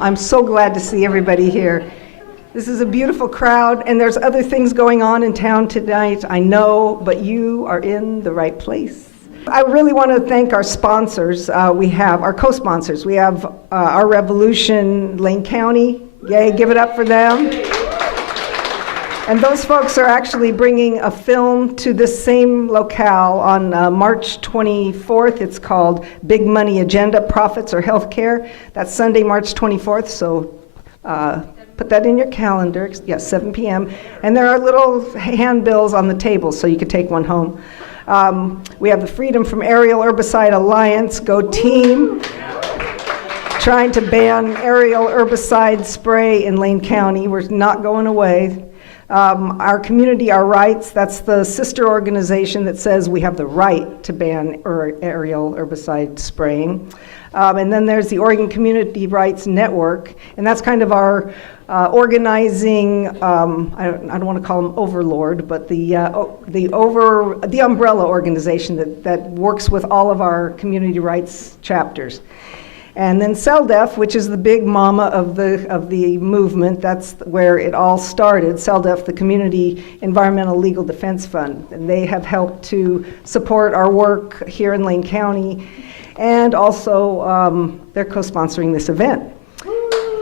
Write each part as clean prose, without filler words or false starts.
I'm so glad to see everybody here. This is a beautiful crowd, and there's other things going on in town tonight, I know, but you are in the right place. I really want to thank our sponsors. We have our co-sponsors. We have Our Revolution, Lane County. Yay, give it up for them. And those folks are actually bringing a film to this same locale on March 24th. It's called Big Money Agenda, Profits or Healthcare. That's Sunday, March 24th, so put that in your calendar. Yes, 7 p.m. And there are little handbills on the table, so you could take one home. We have the Freedom from Aerial Herbicide Alliance, Go Team, trying to ban aerial herbicide spray in Lane County. We're not going away. Our Community, Our Rights, that's the sister organization that says we have the right to ban aerial herbicide spraying. And then there's the Oregon Community Rights Network, and that's kind of our organizing, I don't want to call them overlord, but the umbrella organization that works with all of our community rights chapters. And then CELDEF, which is the big mama of the movement, that's where it all started. CELDEF, the Community Environmental Legal Defense Fund, and they have helped to support our work here in Lane County, and also they're co-sponsoring this event.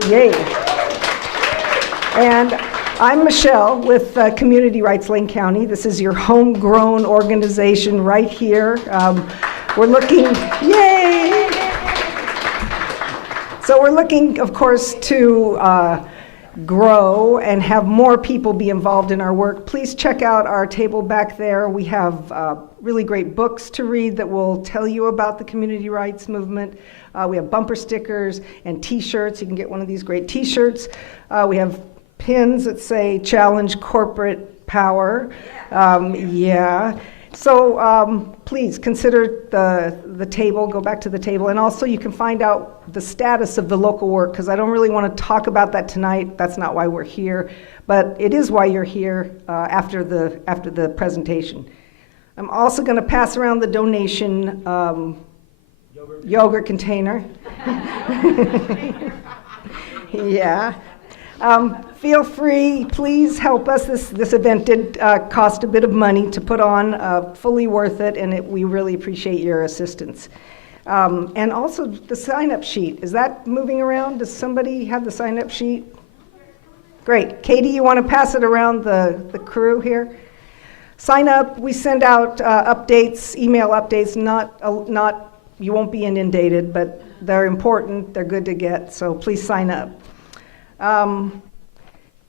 Yay! And I'm Michelle with Community Rights Lane County. This is your homegrown organization right here. We're looking, yay! So we're looking, of course, to grow and have more people be involved in our work. Please check out our table back there. We have really great books to read that will tell you about the community rights movement. We have bumper stickers and t-shirts. You can get one of these great t-shirts. We have pins that say challenge corporate power. Yeah. So please consider the table, go back to the table, and also you can find out the status of the local work, because I don't really want to talk about that tonight. That's not why we're here, but it is why you're here after the presentation. I'm also going to pass around the donation yogurt container. Yeah. Feel free, please help us. This event did cost a bit of money to put on, fully worth it, and we really appreciate your assistance. And also the sign-up sheet, is that moving around? Does somebody have the sign-up sheet? Great. Katie, you want to pass it around the crew here? Sign up. We send out updates, email updates, you won't be inundated, but they're important, they're good to get, so please sign up.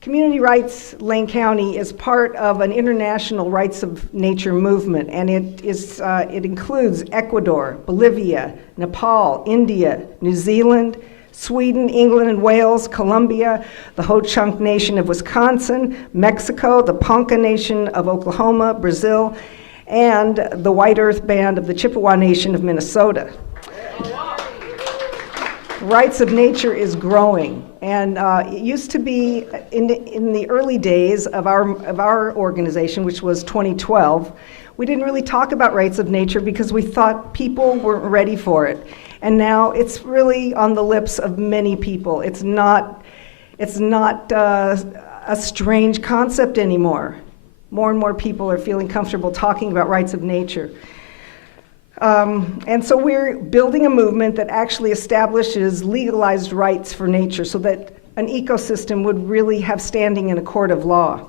Community Rights Lane County is part of an international rights of nature movement, and it includes Ecuador, Bolivia, Nepal, India, New Zealand, Sweden, England and Wales, Colombia, the Ho-Chunk Nation of Wisconsin, Mexico, the Ponca Nation of Oklahoma, Brazil, and the White Earth Band of the Chippewa Nation of Minnesota. Rights of nature is growing, and it used to be in the early days of our organization, which was 2012, we didn't really talk about rights of nature because we thought people weren't ready for it. And now it's really on the lips of many people. It's not a strange concept anymore. More and more people are feeling comfortable talking about rights of nature. And so we're building a movement that actually establishes legalized rights for nature so that an ecosystem would really have standing in a court of law.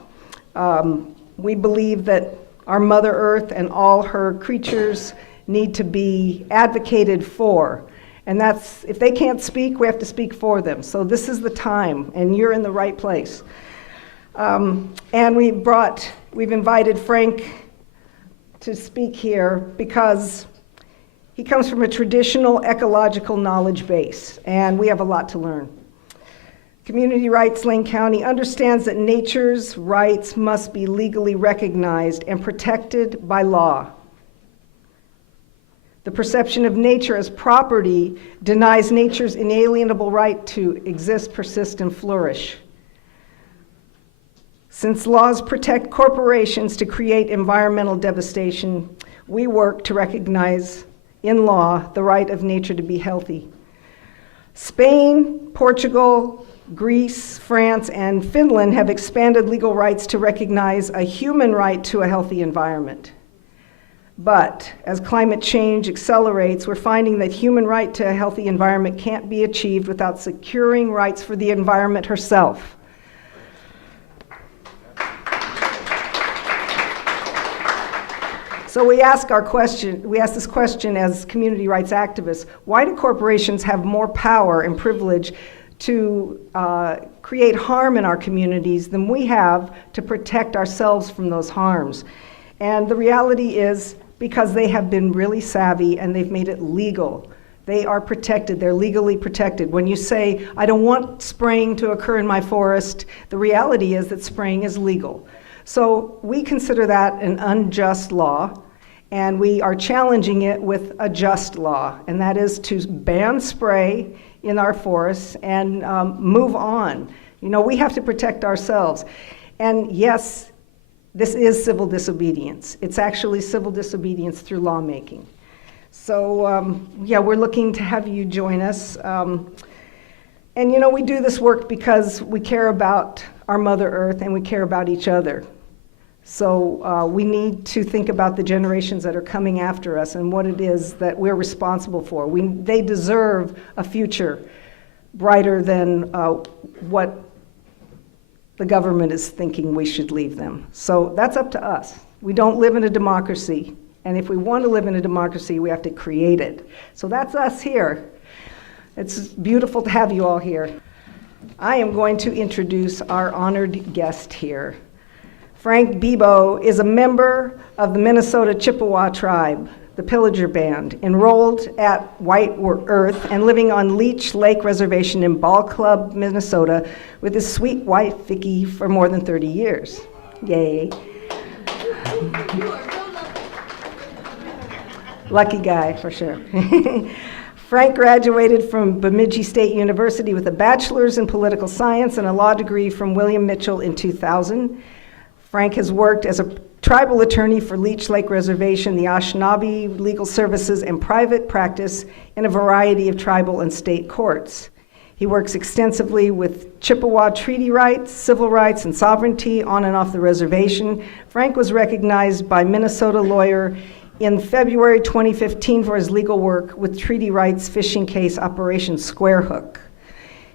We believe that our Mother Earth and all her creatures need to be advocated for. And that's, if they can't speak, we have to speak for them. So this is the time, and you're in the right place. And we've invited Frank to speak here because he comes from a traditional ecological knowledge base, and we have a lot to learn. Community Rights Lane County understands that nature's rights must be legally recognized and protected by law. The perception of nature as property denies nature's inalienable right to exist, persist, and flourish. Since laws protect corporations to create environmental devastation, we work to recognize in law the right of nature to be healthy. Spain, Portugal, Greece, France, and Finland have expanded legal rights to recognize a human right to a healthy environment. But as climate change accelerates, we're finding that human right to a healthy environment can't be achieved without securing rights for the environment herself. So we ask this question as community rights activists: why do corporations have more power and privilege to create harm in our communities than we have to protect ourselves from those harms? And the reality is, because they have been really savvy and they've made it legal. They are protected, they're legally protected. When you say, I don't want spraying to occur in my forest, the reality is that spraying is legal. So we consider that an unjust law, and we are challenging it with a just law, and that is to ban spray in our forests and move on. You know, we have to protect ourselves. And yes, this is civil disobedience. It's actually civil disobedience through lawmaking. So yeah, we're looking to have you join us. And you know, we do this work because we care about our Mother Earth and we care about each other. So we need to think about the generations that are coming after us and what it is that we're responsible for. They deserve a future brighter than what the government is thinking we should leave them. So that's up to us. We don't live in a democracy, and if we want to live in a democracy, we have to create it. So that's us here. It's beautiful to have you all here. I am going to introduce our honored guest here. Frank Bibeau is a member of the Minnesota Chippewa tribe, the Pillager Band, enrolled at White Earth and living on Leech Lake Reservation in Ball Club, Minnesota, with his sweet wife, Vicki, for more than 30 years. Yay. Lucky guy, for sure. Frank graduated from Bemidji State University with a bachelor's in political science and a law degree from William Mitchell in 2000. Frank has worked as a tribal attorney for Leech Lake Reservation, the Anishinaabe Legal Services, and private practice in a variety of tribal and state courts. He works extensively with Chippewa treaty rights, civil rights, and sovereignty on and off the reservation. Frank was recognized by Minnesota Lawyer in February 2015 for his legal work with treaty rights fishing case Operation Square Hook.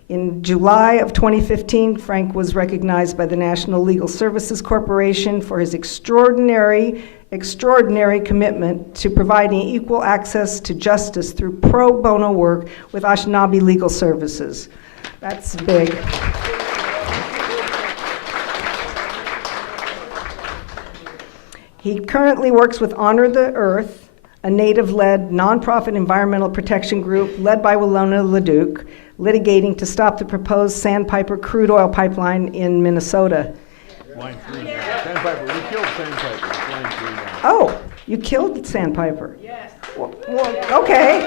In July of 2015, Frank was recognized by the National Legal Services Corporation for his extraordinary commitment to providing equal access to justice through pro bono work with Anishinaabe Legal Services. That's big. He currently works with Honor the Earth, a native-led nonprofit environmental protection group led by Willona LeDuc, litigating to stop the proposed Sandpiper crude oil pipeline in Minnesota. Line 3 now. Sandpiper, we killed Sandpiper. Line 3 now. Oh, you killed Sandpiper? Yes. Well, okay.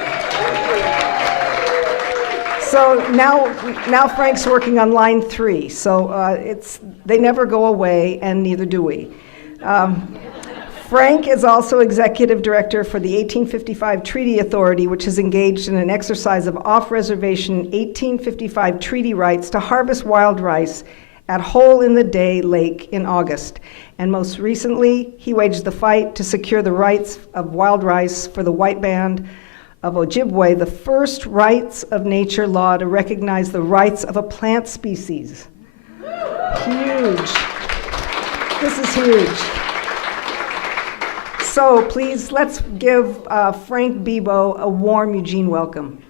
So now Frank's working on line 3. So they never go away, and neither do we. Frank is also executive director for the 1855 Treaty Authority, which is engaged in an exercise of off-reservation 1855 treaty rights to harvest wild rice at Hole in the Day Lake in August. And most recently, he waged the fight to secure the rights of wild rice for the white band of Ojibwe, the first rights of nature law to recognize the rights of a plant species. Huge. This is huge. So please, let's give Frank Bibeau a warm Eugene welcome.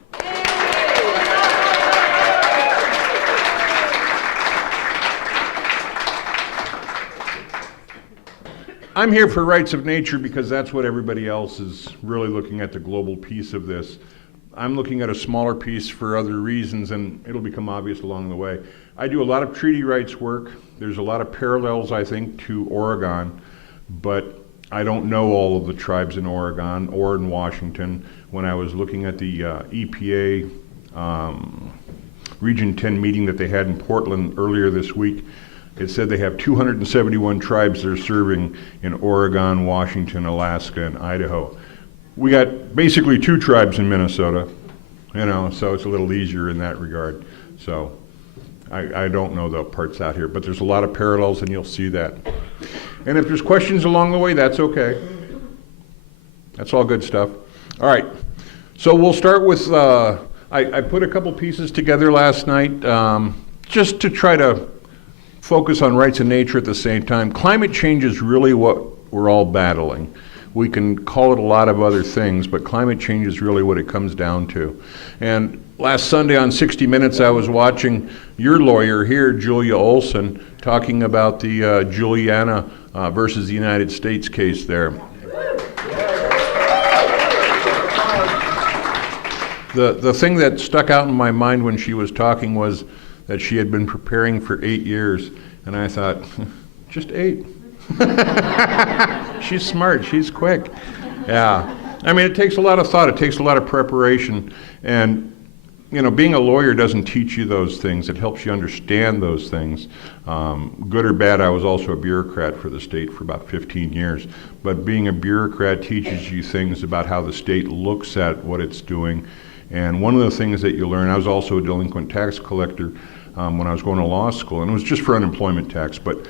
I'm here for rights of nature because that's what everybody else is really looking at, the global piece of this. I'm looking at a smaller piece for other reasons, and it'll become obvious along the way. I do a lot of treaty rights work. There's a lot of parallels, I think, to Oregon, but I don't know all of the tribes in Oregon or in Washington. When I was looking at the EPA Region 10 meeting that they had in Portland earlier this week, it said they have 271 tribes they're serving in Oregon, Washington, Alaska, and Idaho. We got basically 2 tribes in Minnesota, so it's a little easier in that regard. So I don't know the parts out here, but there's a lot of parallels, and you'll see that. And if there's questions along the way, that's okay. That's all good stuff. All right, so we'll start with, I put a couple pieces together last night just to try to focus on rights of nature at the same time. Climate change is really what we're all battling. We can call it a lot of other things, but climate change is really what it comes down to. And last Sunday on 60 Minutes, I was watching your lawyer here, Julia Olson, talking about the Juliana versus the United States case there. The thing that stuck out in my mind when she was talking was that she had been preparing for 8 years, and I thought, just 8? She's smart, she's quick. Yeah. I mean, it takes a lot of thought, it takes a lot of preparation, and being a lawyer doesn't teach you those things. It helps you understand those things. Good or bad, I was also a bureaucrat for the state for about 15 years. But being a bureaucrat teaches you things about how the state looks at what it's doing. And one of the things that you learn, I was also a delinquent tax collector when I was going to law school, and it was just for unemployment tax. But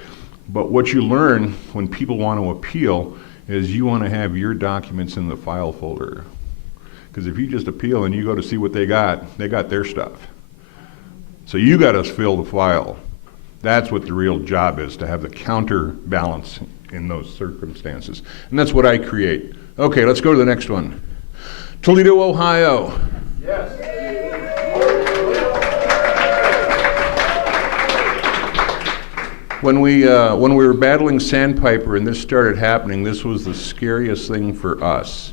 what you learn when people want to appeal is you want to have your documents in the file folder. Because if you just appeal and you go to see what they got their stuff. So you got to fill the file. That's what the real job is, to have the counterbalance in those circumstances. And that's what I create. Okay, let's go to the next one. Toledo, Ohio. Yes. When we were battling Sandpiper and this started happening, this was the scariest thing for us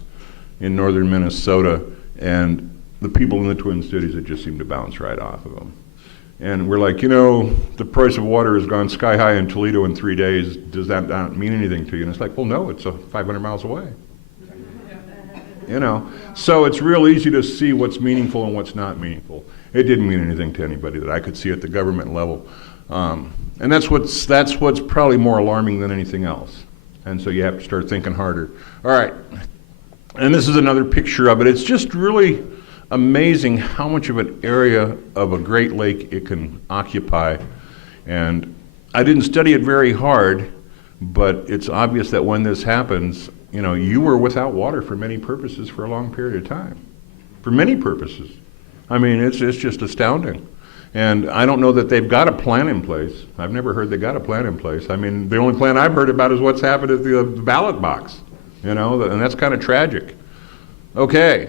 in northern Minnesota, and the people in the Twin Cities, it just seemed to bounce right off of them. And we're like, the price of water has gone sky high in Toledo in 3 days. Does that not mean anything to you? And it's like, well, no, it's 500 miles away. So it's real easy to see what's meaningful and what's not meaningful. It didn't mean anything to anybody that I could see at the government level. And that's what's probably more alarming than anything else. And so you have to start thinking harder. All right. And this is another picture of it. It's just really amazing how much of an area of a Great Lake it can occupy. And I didn't study it very hard, but it's obvious that when this happens, you were without water for many purposes for a long period of time. For many purposes. I mean, it's just astounding. And I don't know that they've got a plan in place. I've never heard they got a plan in place. I mean, the only plan I've heard about is what's happened at the ballot box. And that's kind of tragic. Okay.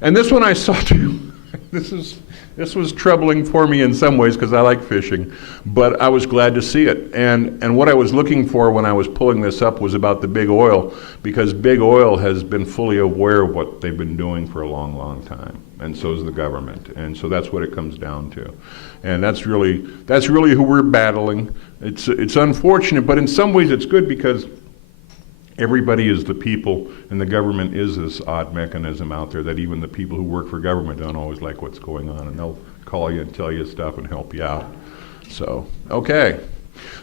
And this one I saw too. This was troubling for me in some ways because I like fishing, but I was glad to see it. And what I was looking for when I was pulling this up was about the big oil, because big oil has been fully aware of what they've been doing for a long, long time, and so is the government. And so that's what it comes down to. And that's really who we're battling. It's unfortunate, but in some ways it's good because everybody is the people, and the government is this odd mechanism out there that even the people who work for government don't always like what's going on, and they'll call you and tell you stuff and help you out. So, okay.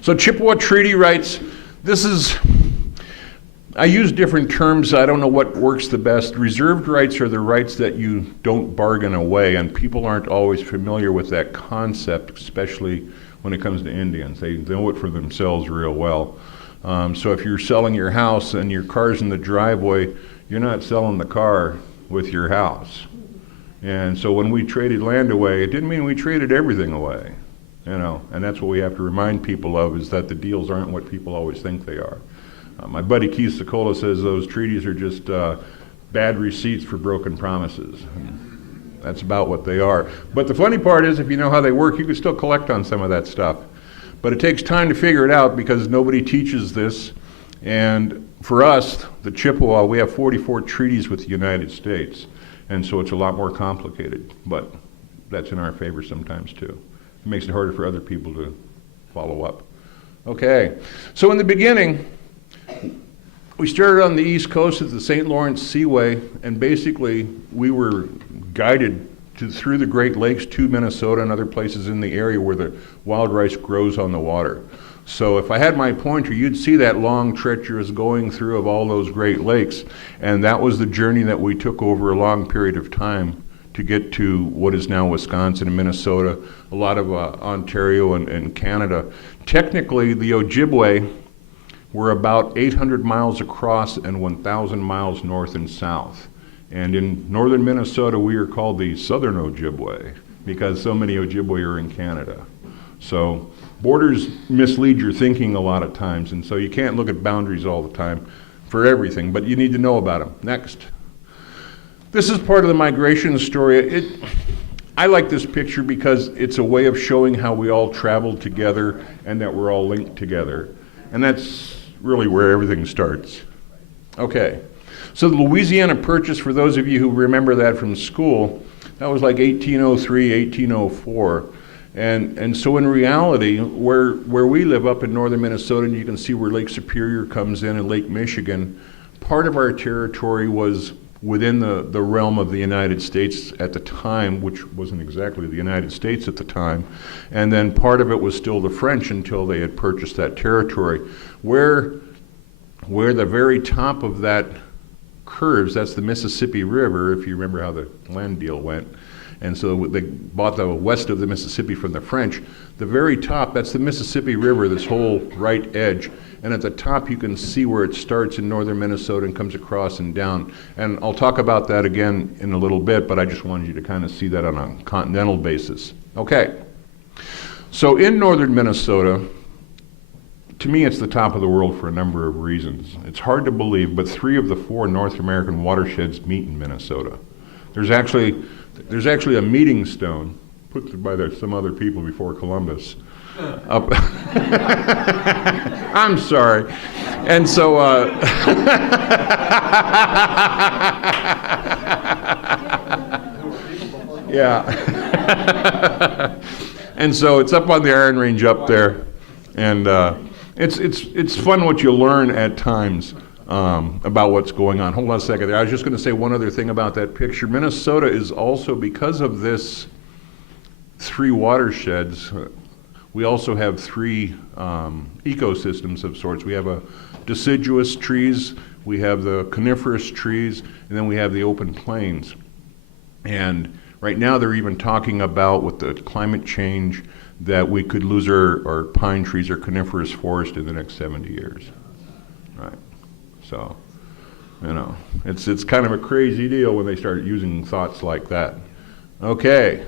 So Chippewa Treaty Rights, I use different terms. I don't know what works the best. Reserved rights are the rights that you don't bargain away, and people aren't always familiar with that concept, especially when it comes to Indians. They know it for themselves real well. So if you're selling your house and your car's in the driveway, you're not selling the car with your house. And so when we traded land away, it didn't mean we traded everything away, and that's what we have to remind people of, is that the deals aren't what people always think they are. My buddy Keith Sokola says those treaties are just bad receipts for broken promises. And that's about what they are. But the funny part is, if you know how they work, you can still collect on some of that stuff. But it takes time to figure it out because nobody teaches this. And for us, the Chippewa, we have 44 treaties with the United States. And so it's a lot more complicated. But that's in our favor sometimes too. It makes it harder for other people to follow up. Okay, so in the beginning, we started on the East Coast at the St. Lawrence Seaway, and basically we were guided through the Great Lakes to Minnesota and other places in the area where the wild rice grows on the water. So if I had my pointer, you'd see that long, treacherous going through of all those Great Lakes, and that was the journey that we took over a long period of time to get to what is now Wisconsin and Minnesota, a lot of Ontario and Canada. Technically, the Ojibwe were about 800 miles across and 1,000 miles north and south. And in northern Minnesota, we are called the Southern Ojibwe because so many Ojibwe are in Canada. So borders mislead your thinking a lot of times, and so you can't look at boundaries all the time for everything, but you need to know about them. Next. This is part of the migration story. I like this picture because it's a way of showing how we all traveled together and that we're all linked together. And that's really where everything starts. Okay, so the Louisiana Purchase, for those of you who remember that from school, that was like 1803, 1804. And so in reality, where we live up in northern Minnesota, and you can see where Lake Superior comes in and Lake Michigan, part of our territory was within the realm of the United States at the time, which wasn't exactly the United States at the time, and then part of it was still the French until they had purchased that territory. Where the very top of that curves, that's the Mississippi River, if you remember how the land deal went. And so they bought the west of the Mississippi from the French. The very top, that's the Mississippi River, this whole right edge. And at the top, you can see where it starts in northern Minnesota and comes across and down. And I'll talk about that again in a little bit, but I just wanted you to kind of see that on a continental basis. Okay. So in northern Minnesota, to me, it's the top of the world for a number of reasons. It's hard to believe, but 3 of the 4 North American watersheds meet in Minnesota. There's actually a meeting stone put by some other people before Columbus. Up. I'm sorry. And so, yeah. And so it's up on the Iron Range up there, and it's fun what you learn at times. About what's going on. Hold on a second there. I was just going to say one other thing about that picture. Minnesota is also, because of this 3 watersheds, we also have 3 ecosystems of sorts. We have deciduous trees, we have the coniferous trees, and then we have the open plains. And right now they're even talking about, with the climate change, that we could lose our pine trees or coniferous forest in the next 70 years. Right. So, it's kind of a crazy deal when they start using thoughts like that. Okay.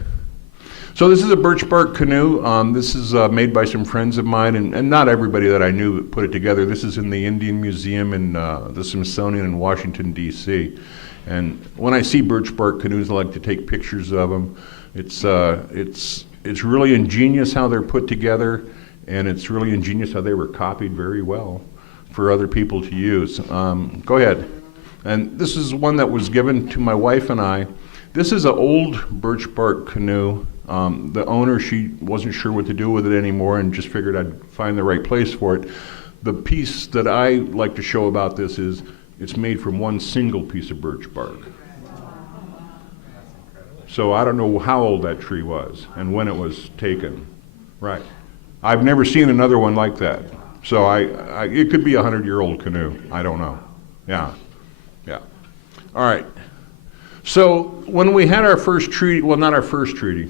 So this is a birch bark canoe. This is made by some friends of mine, and not everybody that I knew put it together. This is in the Indian Museum in the Smithsonian in Washington, D.C. And when I see birch bark canoes, I like to take pictures of them. It's really ingenious how they're put together, and it's really ingenious how they were copied very well for other people to use. Go ahead. And this is one that was given to my wife and I. This is an old birch bark canoe. The owner, she wasn't sure what to do with it anymore and just figured I'd find the right place for it. The piece that I like to show about this is it's made from one single piece of birch bark. So I don't know how old that tree was and when it was taken. Right. I've never seen another one like that. So it could be a 100-year-old canoe. I don't know. Yeah. All right. So when we had our first treaty, well, our first treaty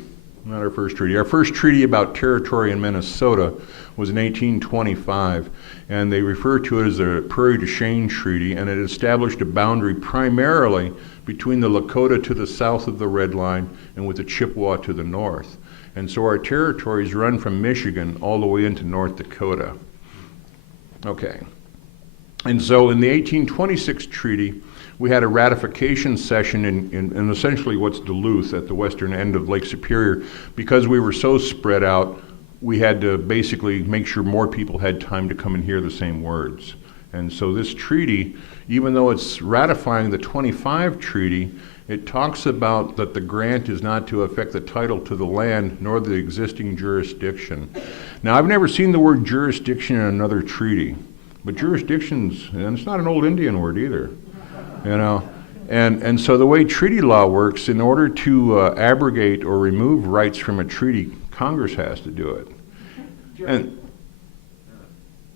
about territory in Minnesota was in 1825, and they refer to it as the Prairie du Chien Treaty, and it established a boundary primarily between the Lakota to the south of the Red Line and with the Chippewa to the north. And so our territories run from Michigan all the way into North Dakota. Okay. And so in the 1826 treaty, we had a ratification session in essentially what's Duluth at the western end of Lake Superior. Because we were so spread out, we had to basically make sure more people had time to come and hear the same words. And so this treaty, even though it's ratifying the 25 treaty, it talks about that the grant is not to affect the title to the land nor the existing jurisdiction. Now, I've never seen the word jurisdiction in another treaty, but jurisdictions, and it's not an old Indian word either, And so the way treaty law works, in order to abrogate or remove rights from a treaty, Congress has to do it.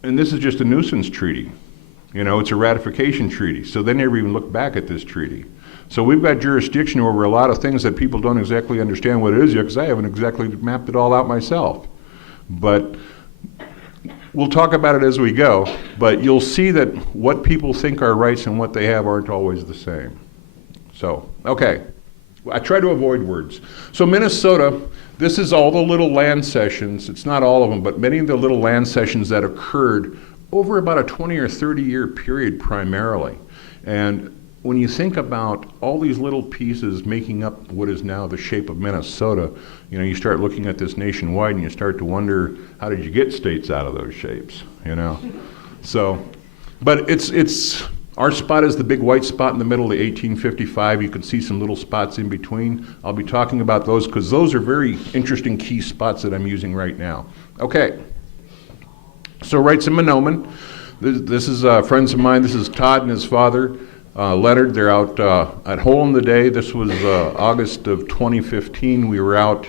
And this is just a nuisance treaty. It's a ratification treaty. So they never even look back at this treaty. So we've got jurisdiction over a lot of things that people don't exactly understand what it is yet, because I haven't exactly mapped it all out myself. But we'll talk about it as we go, but you'll see that what people think are rights and what they have aren't always the same. So, okay. I try to avoid words. So Minnesota, this is all the little land cessions. It's not all of them, but many of the little land cessions that occurred over about a 20 or 30 year period primarily. And when you think about all these little pieces making up what is now the shape of Minnesota, you know, you start looking at this nationwide and you start to wonder, how did you get states out of those shapes, you know? So, but it's our spot is the big white spot in the middle of the 1855. You can see some little spots in between. I'll be talking about those because those are very interesting key spots that I'm using right now. Okay, so rights in Mahnomen. This is friends of mine. This is Todd and his father, Leonard. They're out at Hole in the Day. This was August of 2015. We were out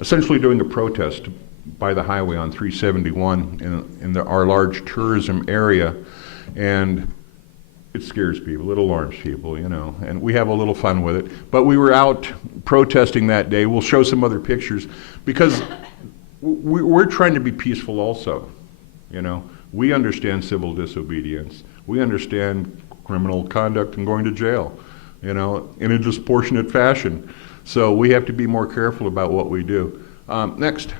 essentially doing a protest by the highway on 371 in our large tourism area. And it scares people, it alarms people, you know, and we have a little fun with it. But we were out protesting that day. We'll show some other pictures because we're trying to be peaceful also, you know. We understand civil disobedience. We understand criminal conduct and going to jail, you know, in a disproportionate fashion. So we have to be more careful about what we do. Next.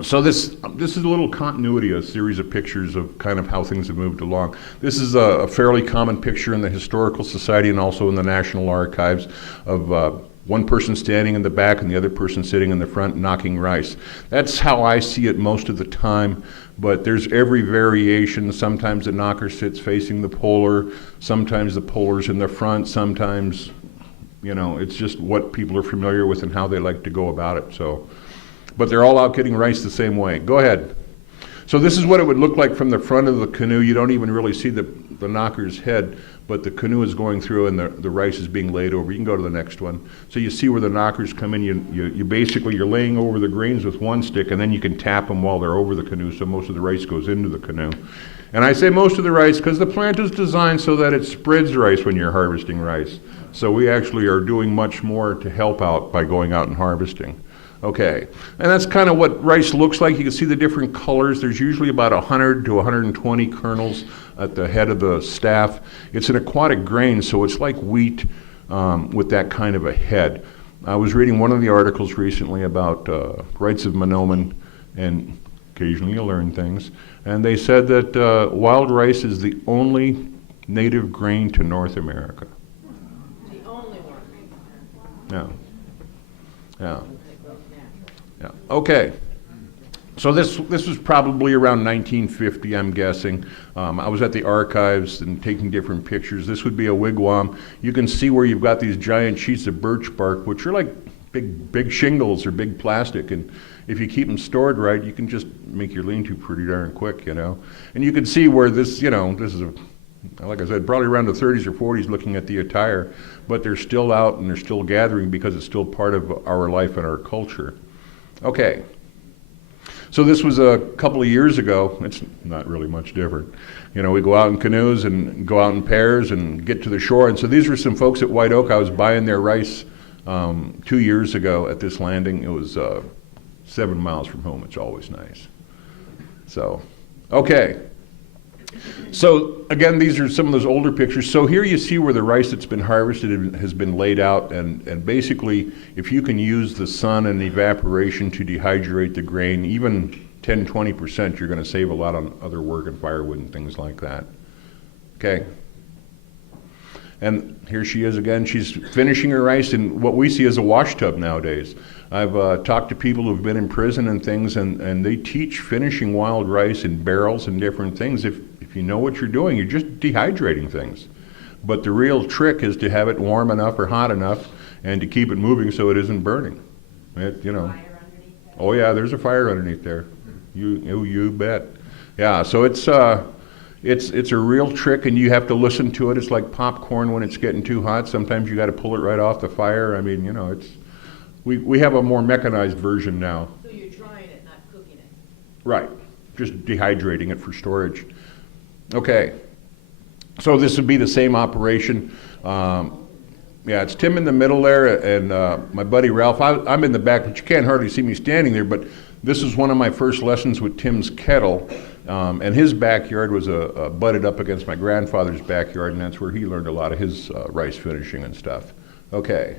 So this is a little continuity, a series of pictures of kind of how things have moved along. This is a fairly common picture in the Historical Society and also in the National Archives of one person standing in the back and the other person sitting in the front knocking rice. That's how I see it most of the time, but there's every variation. Sometimes the knocker sits facing the puller, sometimes the puller's in the front, sometimes, you know, it's just what people are familiar with and how they like to go about it. So. But they're all out getting rice the same way. Go ahead. So this is what it would look like from the front of the canoe. You don't even really see the knocker's head, but the canoe is going through and the rice is being laid over. You can go to the next one. So you see where the knockers come in. You basically, you're laying over the grains with one stick, and then you can tap them while they're over the canoe, so most of the rice goes into the canoe. And I say most of the rice because the plant is designed so that it spreads rice when you're harvesting rice. So we actually are doing much more to help out by going out and harvesting. Okay, and that's kind of what rice looks like. You can see the different colors. There's usually about 100 to 120 kernels at the head of the staff. It's an aquatic grain, so it's like wheat with that kind of a head. I was reading one of the articles recently about rights of Mahnomen, and occasionally you learn things, and they said that wild rice is the only native grain to North America. The only one. Yeah. Yeah. Yeah. Okay. So this was probably around 1950, I'm guessing. I was at the archives and taking different pictures. This would be a wigwam. You can see where you've got these giant sheets of birch bark, which are like big shingles or big plastic. And if you keep them stored right, you can just make your lean-to pretty darn quick, you know. And you can see where this, you know, this is like I said, probably around the 30s or 40s looking at the attire, but they're still out and they're still gathering because it's still part of our life and our culture. Okay, so this was a couple of years ago. It's not really much different. You know, we go out in canoes and go out in pairs and get to the shore. And so these were some folks at White Oak. I was buying their rice 2 years ago at this landing. It was 7 miles from home. It's always nice. So, okay. So again, these are some of those older pictures. So here you see where the rice that's been harvested has been laid out, and basically if you can use the sun and evaporation to dehydrate the grain, even 10-20%, you're going to save a lot on other work and firewood and things like that. Okay. And here she is again. She's finishing her rice in what we see as a wash tub nowadays. I've talked to people who've been in prison and things, and they teach finishing wild rice in barrels and different things. If you know what you're doing, you're just dehydrating things. But the real trick is to have it warm enough or hot enough and to keep it moving so it isn't burning. You know. Oh yeah, there's a fire underneath there. You bet. Yeah, so it's a real trick, and you have to listen to it. It's like popcorn when it's getting too hot. Sometimes you got to pull it right off the fire. I mean, you know, it's we have a more mechanized version now. So you're drying it, not cooking it. Right, just dehydrating it for storage. Okay, So this would be the same operation. Yeah, it's Tim in the middle there, and my buddy Ralph. I'm in the back, but you can't hardly see me standing there. But this is one of my first lessons with Tim's kettle, and his backyard was butted up against my grandfather's backyard, and that's where he learned a lot of his rice finishing and stuff. Okay,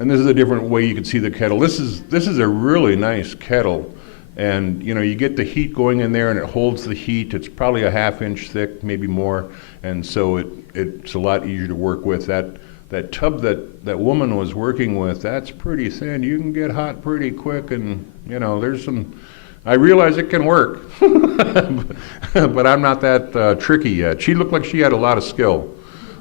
and this is a different way you can see the kettle. This is a really nice kettle, and you know, you get the heat going in there, and it holds the heat. It's probably a ½ inch thick, maybe more, and so it's a lot easier to work with. That tub that woman was working with, that's pretty thin. You can get hot pretty quick, and you know, there's some, I realize it can work, but I'm not that tricky yet. She looked like she had a lot of skill,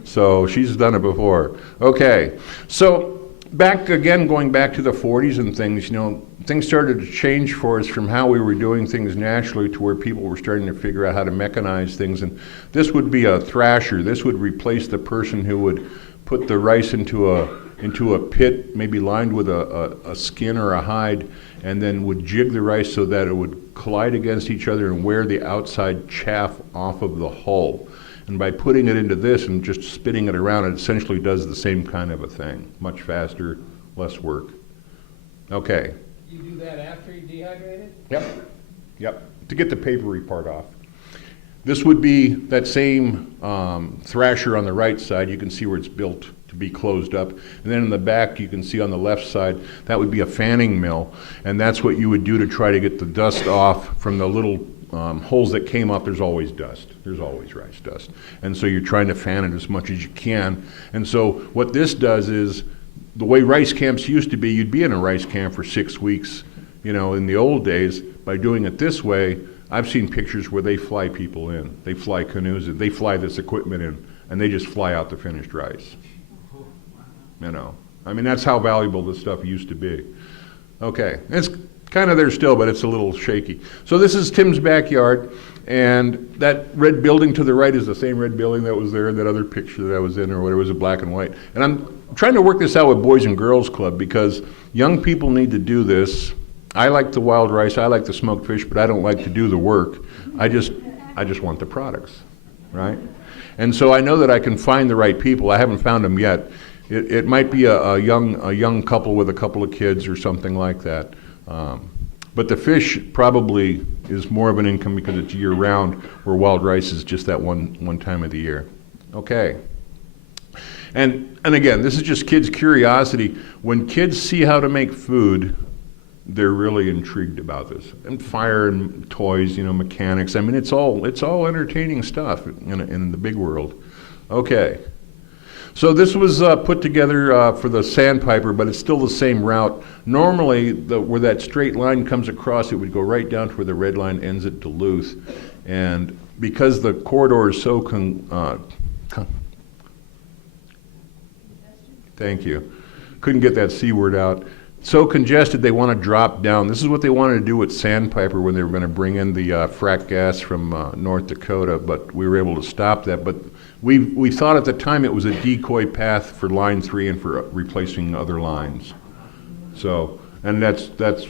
so she's done it before. Okay, so going back to the 40s and things, you know, things started to change for us from how we were doing things naturally to where people were starting to figure out how to mechanize things, and this would be a thrasher. This would replace the person who would put the rice into a pit, maybe lined with a skin or a hide, and then would jig the rice so that it would collide against each other and wear the outside chaff off of the hull. And by putting it into this and just spinning it around, it essentially does the same kind of a thing. Much faster, less work. Okay. You do that after you dehydrate it? Yep, to get the papery part off. This would be that same thrasher on the right side. You can see where it's built to be closed up. And then in the back, you can see on the left side, that would be a fanning mill. And that's what you would do to try to get the dust off from the little holes that came up. There's always dust. There's always rice dust. And so you're trying to fan it as much as you can. And so what this does is, the way rice camps used to be, you'd be in a rice camp for 6 weeks, you know, in the old days. By doing it this way, I've seen pictures where they fly people in. They fly canoes in. They fly this equipment in, and they just fly out the finished rice. You know, I mean, that's how valuable this stuff used to be. Okay, it's kind of there still, but it's a little shaky. So this is Tim's backyard, and that red building to the right is the same red building that was there in that other picture that I was in, or whatever, it was a black and white. And I'm trying to work this out with Boys and Girls Club, because young people need to do this. I like the wild rice, I like the smoked fish, but I don't like to do the work. I just want the products, right? And so I know that I can find the right people. I haven't found them yet. It might be a young couple with a couple of kids or something like that. But the fish probably is more of an income because it's year round, where wild rice is just that one time of the year. Okay. And again, this is just kids' curiosity. When kids see how to make food, they're really intrigued about this. And fire and toys, you know, mechanics. I mean, it's all entertaining stuff in the big world. Okay. So this was put together for the sandpiper, but it's still the same route. Normally, where that straight line comes across, it would go right down to where the red line ends at Duluth. And because the corridor is so thank you. Couldn't get that C word out. So congested, they want to drop down. This is what they wanted to do with Sandpiper when they were going to bring in the frack gas from North Dakota, but we were able to stop that. But we thought at the time it was a decoy path for Line 3 and for replacing other lines. So, and that's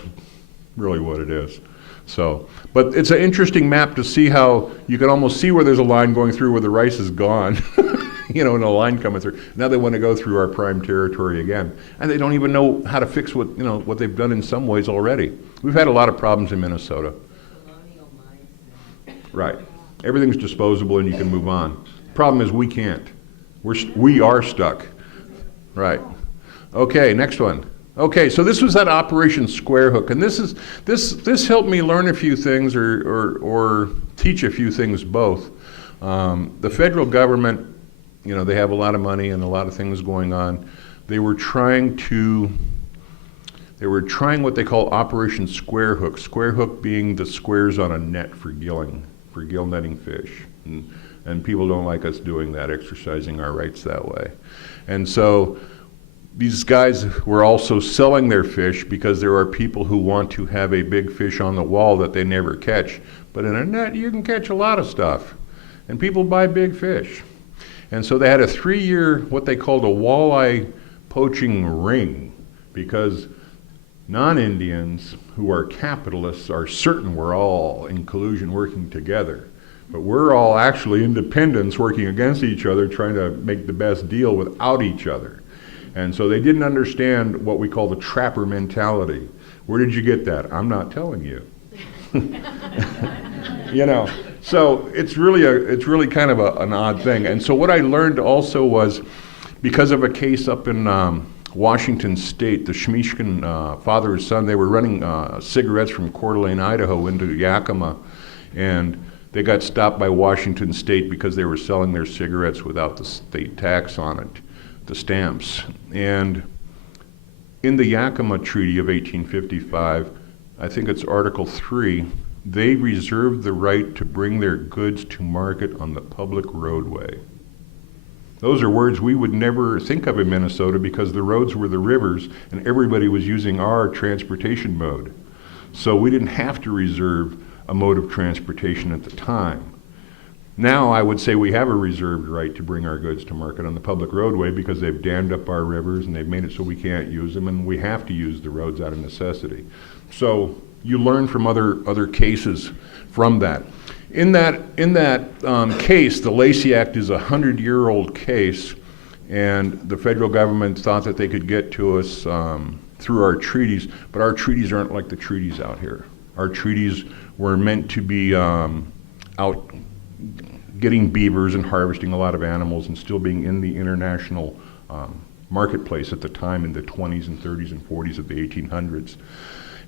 really what it is. So, but it's an interesting map to see how you can almost see where there's a line going through where the rice is gone. You know, and a line coming through. Now they want to go through our prime territory again. And they don't even know how to fix what they've done in some ways already. We've had a lot of problems in Minnesota. Right. Everything's disposable and you can move on. Problem is we can't. We are stuck. Right. Okay, next one. Okay, so this was that Operation Square Hook, and this helped me learn a few things or teach a few things both. The federal government, you know, they have a lot of money and a lot of things going on. They were trying what they call Operation Square Hook. Square hook being the squares on a net for gill netting fish. And people don't like us doing that, exercising our rights that way. And so these guys were also selling their fish because there are people who want to have a big fish on the wall that they never catch. But in a net, you can catch a lot of stuff. And people buy big fish. And so they had a 3-year, what they called a walleye poaching ring, because non-Indians who are capitalists are certain we're all in collusion working together. But we're all actually independents working against each other, trying to make the best deal without each other. And so they didn't understand what we call the trapper mentality. Where did you get that? I'm not telling you. You know, so it's really kind of an odd thing. And so what I learned also was, because of a case up in Washington State, the Shmishkin father and son, they were running cigarettes from Coeur d'Alene, Idaho into Yakima, and they got stopped by Washington State because they were selling their cigarettes without the state tax on it, the stamps. And in the Yakima Treaty of 1855, I think it's Article 3, they reserved the right to bring their goods to market on the public roadway. Those are words we would never think of in Minnesota because the roads were the rivers and everybody was using our transportation mode. So we didn't have to reserve a mode of transportation at the time. Now I would say we have a reserved right to bring our goods to market on the public roadway because they've dammed up our rivers and they've made it so we can't use them, and we have to use the roads out of necessity. So you learn from other cases from that. In that case, the Lacey Act is a 100-year-old case, and the federal government thought that they could get to us through our treaties, but our treaties aren't like the treaties out here. Our treaties were meant to be out getting beavers and harvesting a lot of animals and still being in the international marketplace at the time in the 20s and 30s and 40s of the 1800s.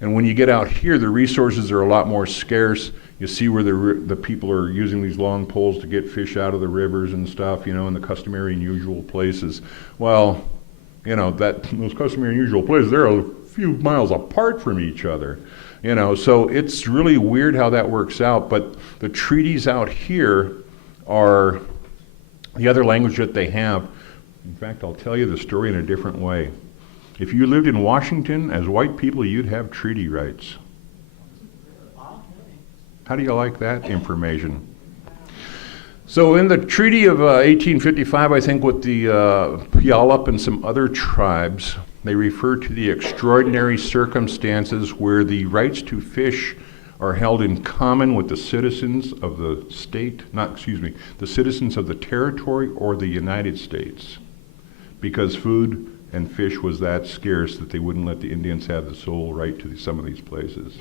And when you get out here, the resources are a lot more scarce. You see where the people are using these long poles to get fish out of the rivers and stuff, you know, in the customary and usual places. Well, you know, those customary and usual places, they're a few miles apart from each other. You know, so it's really weird how that works out, but the treaties out here are the other language that they have. In fact, I'll tell you the story in a different way. If you lived in Washington as white people, you'd have treaty rights. How do you like that information? So in the Treaty of 1855, I think with the Puyallup and some other tribes, they refer to the extraordinary circumstances where the rights to fish are held in common with the citizens of the state, the citizens of the territory or the United States, because food and fish was that scarce that they wouldn't let the Indians have the sole right to some of these places.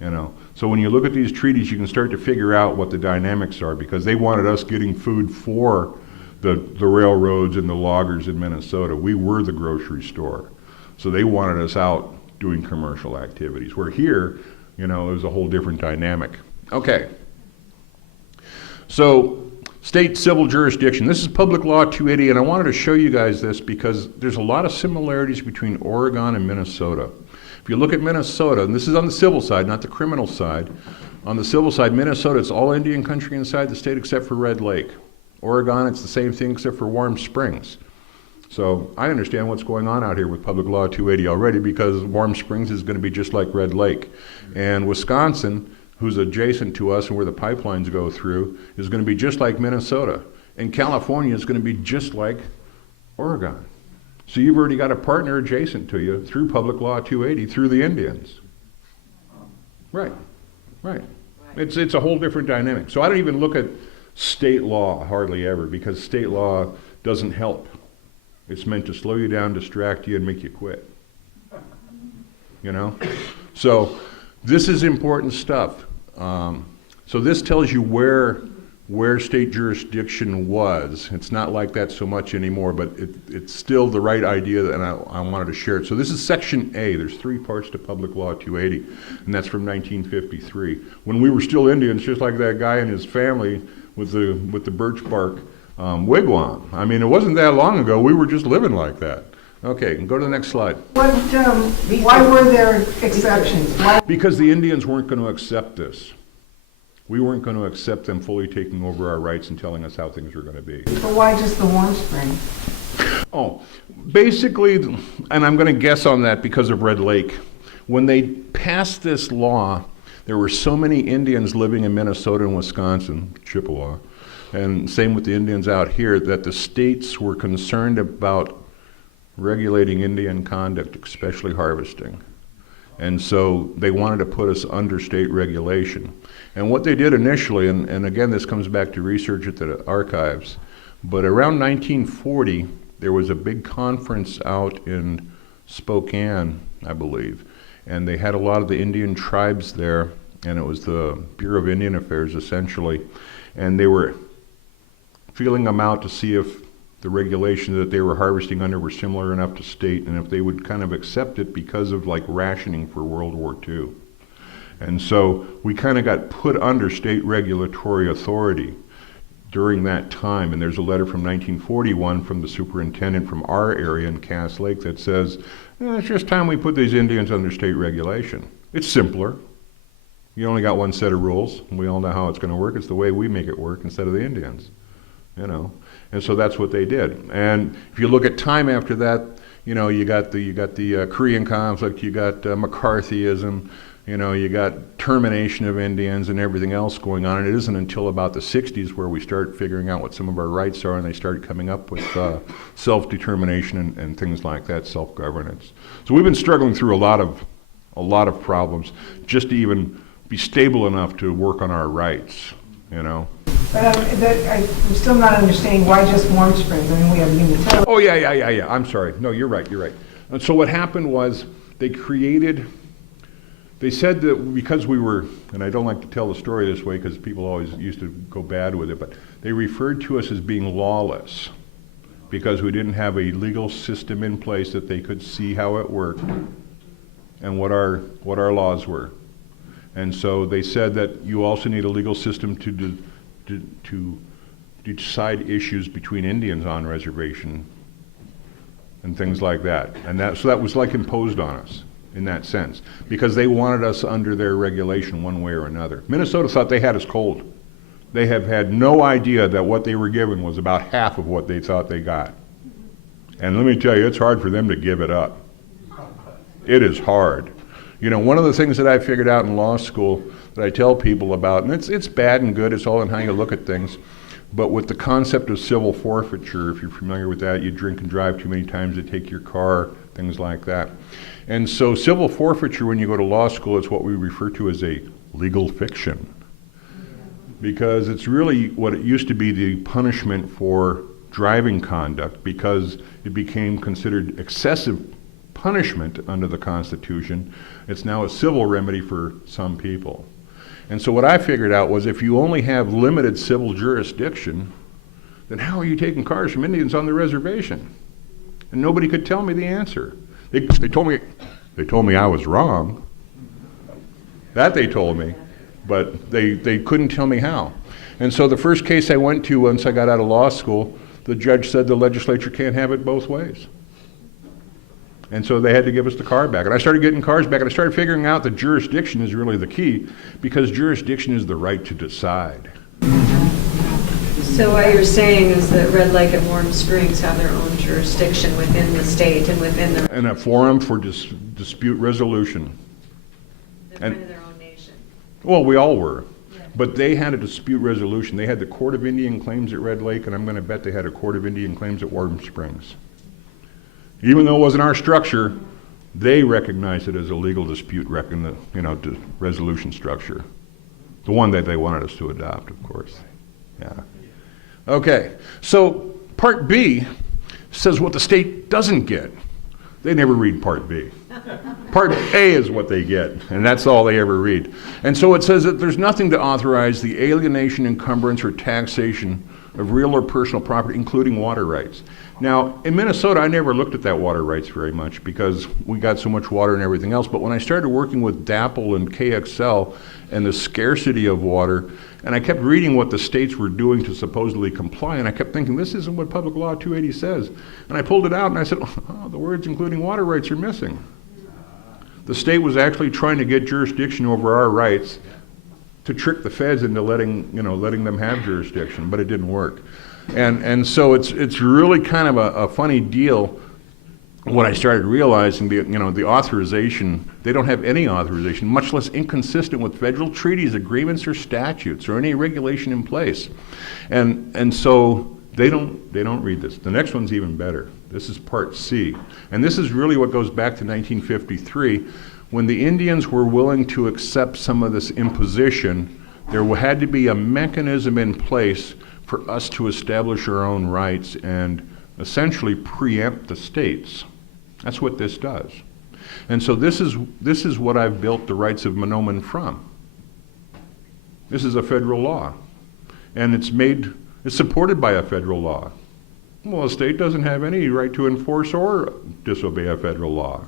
You know, so when you look at these treaties, you can start to figure out what the dynamics are, because they wanted us getting food for the railroads and the loggers in Minnesota. We were the grocery store. So they wanted us out doing commercial activities. Where here, you know, it was a whole different dynamic. Okay. So state civil jurisdiction. This is Public Law 280, and I wanted to show you guys this because there's a lot of similarities between Oregon and Minnesota. If you look at Minnesota, and this is on the civil side, not the criminal side. On the civil side, Minnesota, it's all Indian country inside the state except for Red Lake. Oregon, it's the same thing except for Warm Springs. So I understand what's going on out here with Public Law 280 already, because Warm Springs is going to be just like Red Lake. And Wisconsin, who's adjacent to us and where the pipelines go through, is going to be just like Minnesota. And California is going to be just like Oregon. So you've already got a partner adjacent to you through Public Law 280, through the Indians. Right. It's a whole different dynamic. So I don't even look at state law hardly ever, because state law doesn't help. It's meant to slow you down, distract you, and make you quit. You know? So this is important stuff. So this tells you where state jurisdiction was. It's not like that so much anymore, but it's still the right idea, and I wanted to share it. So this is Section A. There's 3 parts to Public Law 280, and that's from 1953. When we were still Indians, just like that guy and his family with the birch bark wigwam. I mean, it wasn't that long ago. We were just living like that. Okay, go to the next slide. Why were there exceptions? Because the Indians weren't going to accept this. We weren't going to accept them fully taking over our rights and telling us how things were going to be. But why just the Warm Spring? Oh, basically, and I'm going to guess on that because of Red Lake. When they passed this law, there were so many Indians living in Minnesota and Wisconsin, Chippewa, and same with the Indians out here, that the states were concerned about regulating Indian conduct, especially harvesting. And so they wanted to put us under state regulation. And what they did initially, and again, this comes back to research at the archives, but around 1940, there was a big conference out in Spokane, I believe, and they had a lot of the Indian tribes there, and it was the Bureau of Indian Affairs, essentially, and they were feeling them out to see if the regulations that they were harvesting under were similar enough to state, and if they would kind of accept it because of like rationing for World War II. And so we kind of got put under state regulatory authority during that time, and there's a letter from 1941 from the superintendent from our area in Cass Lake that says, it's just time we put these Indians under state regulation. It's simpler. You only got one set of rules, and we all know how it's going to work. It's the way we make it work instead of the Indians, you know. And so that's what they did. And if you look at time after that, you know, you got the Korean conflict, you got McCarthyism, you know, you got termination of Indians and everything else going on. And it isn't until about the 60s where we start figuring out what some of our rights are, and they start coming up with self-determination and things like that, self-governance. So we've been struggling through a lot of problems just to even be stable enough to work on our rights, you know. But I'm still not understanding why just Warm Springs. I mean, we have Umatilla. Oh, yeah. I'm sorry. No, you're right. And so what happened was they said that because we were, and I don't like to tell the story this way because people always used to go bad with it, but they referred to us as being lawless because we didn't have a legal system in place that they could see how it worked and what our laws were. And so they said that you also need a legal system to decide issues between Indians on reservation and things like that. And so that was like imposed on us in that sense, because they wanted us under their regulation one way or another. Minnesota thought they had us cold. They have had no idea that what they were given was about half of what they thought they got. And let me tell you, it's hard for them to give it up. It is hard. You know, one of the things that I figured out in law school that I tell people about, and it's bad and good, it's all in how you look at things, but with the concept of civil forfeiture, if you're familiar with that, you drink and drive too many times, they take your car, things like that. And so civil forfeiture, when you go to law school, it's what we refer to as a legal fiction, because it's really what it used to be the punishment for driving conduct, because it became considered excessive punishment under the Constitution. It's now a civil remedy for some people. And so what I figured out was if you only have limited civil jurisdiction, then how are you taking cars from Indians on the reservation? And nobody could tell me the answer. They told me I was wrong. That they told me, but they couldn't tell me how. And so the first case I went to once I got out of law school, the judge said the legislature can't have it both ways. And so they had to give us the car back. And I started getting cars back, and I started figuring out that jurisdiction is really the key, because jurisdiction is the right to decide. So what you're saying is that Red Lake and Warm Springs have their own jurisdiction within the state and within the... And a forum for dispute resolution. They're kind of their own nation. Well, we all were. But they had a dispute resolution. They had the Court of Indian Claims at Red Lake, and I'm going to bet they had a Court of Indian Claims at Warm Springs. Even though it wasn't our structure, they recognized it as a legal dispute resolution structure. The one that they wanted us to adopt, of course. Yeah. Okay, so Part B says what the state doesn't get. They never read Part B. Part A is what they get, and that's all they ever read. And so it says that there's nothing to authorize the alienation, encumbrance, or taxation of real or personal property, including water rights. Now, in Minnesota, I never looked at that water rights very much because we got so much water and everything else. But when I started working with DAPL and KXL and the scarcity of water, and I kept reading what the states were doing to supposedly comply, and I kept thinking, this isn't what Public Law 280 says. And I pulled it out and I said, oh, the words including water rights are missing. The state was actually trying to get jurisdiction over our rights to trick the feds into letting them have jurisdiction, but it didn't work. And so it's really kind of a funny deal when I started realizing the authorization, they don't have any authorization, much less inconsistent with federal treaties, agreements, or statutes, or any regulation in place. And so They don't read this. The next one's even better. This is part C. And this is really what goes back to 1953, when the Indians were willing to accept some of this imposition. There had to be a mechanism in place for us to establish our own rights and essentially preempt the states. That's what this does. And so this is what I've built the rights of Monoman from. This is a federal law. And it's supported by a federal law. Well, a state doesn't have any right to enforce or disobey a federal law.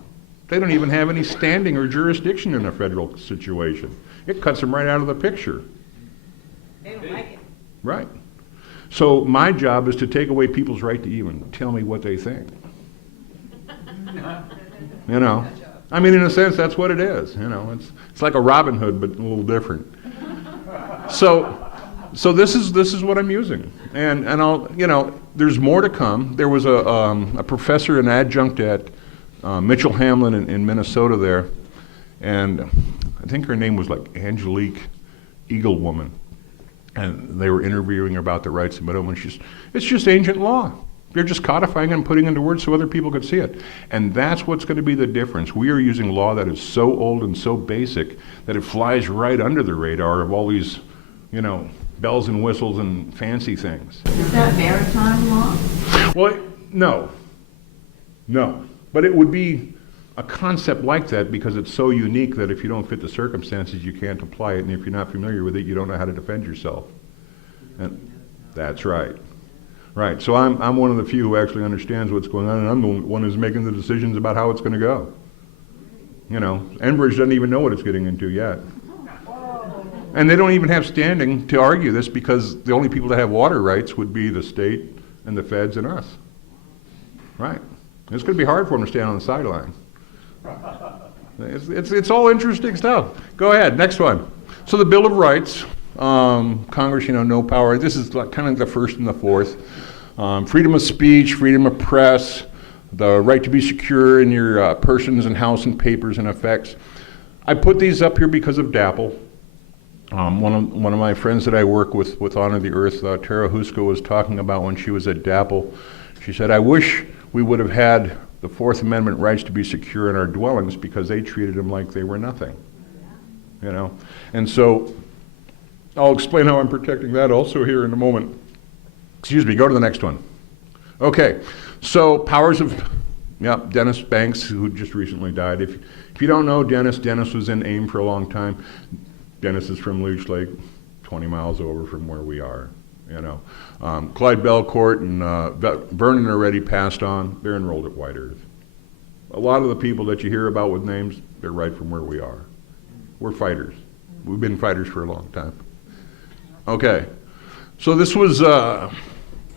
They don't even have any standing or jurisdiction in a federal situation. It cuts them right out of the picture. They don't like it. Right. So my job is to take away people's right to even tell me what they think. You know, I mean, in a sense, that's what it is. You know, it's like a Robin Hood, but a little different. So this is what I'm using, and I'll, you know, there's more to come. There was a professor, an adjunct at Mitchell Hamlin in Minnesota there, and I think her name was like Angelique Eaglewoman, and they were interviewing her about the rights of Bibeau, and it's just ancient law. They're just codifying it and putting it into words so other people could see it. And that's what's going to be the difference. We are using law that is so old and so basic that it flies right under the radar of all these, you know, bells and whistles and fancy things. Is that maritime law? Well, no. But it would be a concept like that because it's so unique that if you don't fit the circumstances, you can't apply it. And if you're not familiar with it, you don't know how to defend yourself. And that's right. Right, so I'm one of the few who actually understands what's going on, and I'm the one who's making the decisions about how it's going to go. You know, Enbridge doesn't even know what it's getting into yet. And they don't even have standing to argue this because the only people that have water rights would be the state and the feds and us. Right. It's going to be hard for them to stand on the sideline. It's all interesting stuff. Go ahead, next one. So the Bill of Rights. Congress, you know, no power. This is like kind of the first and the fourth. Freedom of speech, freedom of press, the right to be secure in your persons and house and papers and effects. I put these up here because of DAPL. One of my friends that I work with Honor the Earth, Tara Husko, was talking about when she was at DAPL. She said, I wish we would have had the Fourth Amendment rights to be secure in our dwellings because they treated them like they were nothing. You know, and so I'll explain how I'm protecting that also here in a moment. Excuse me, go to the next one. Okay, so powers of, Dennis Banks, who just recently died. If you don't know Dennis was in AIM for a long time. Dennis is from Leech Lake, 20 miles over from where we are, you know. Clyde Belcourt and Vernon already passed on. They're enrolled at White Earth. A lot of the people that you hear about with names, they're right from where we are. We're fighters. We've been fighters for a long time. Okay, so this was our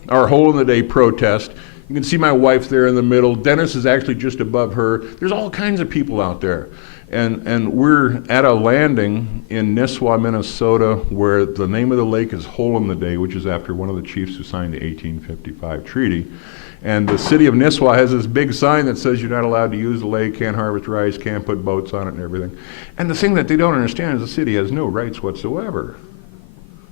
Hole in the Day protest. You can see my wife there in the middle. Dennis is actually just above her. There's all kinds of people out there. And we're at a landing in Nisswa, Minnesota, where the name of the lake is Hole in the Day, which is after one of the chiefs who signed the 1855 treaty. And the city of Nisswa has this big sign that says you're not allowed to use the lake, can't harvest rice, can't put boats on it and everything. And the thing that they don't understand is the city has no rights whatsoever.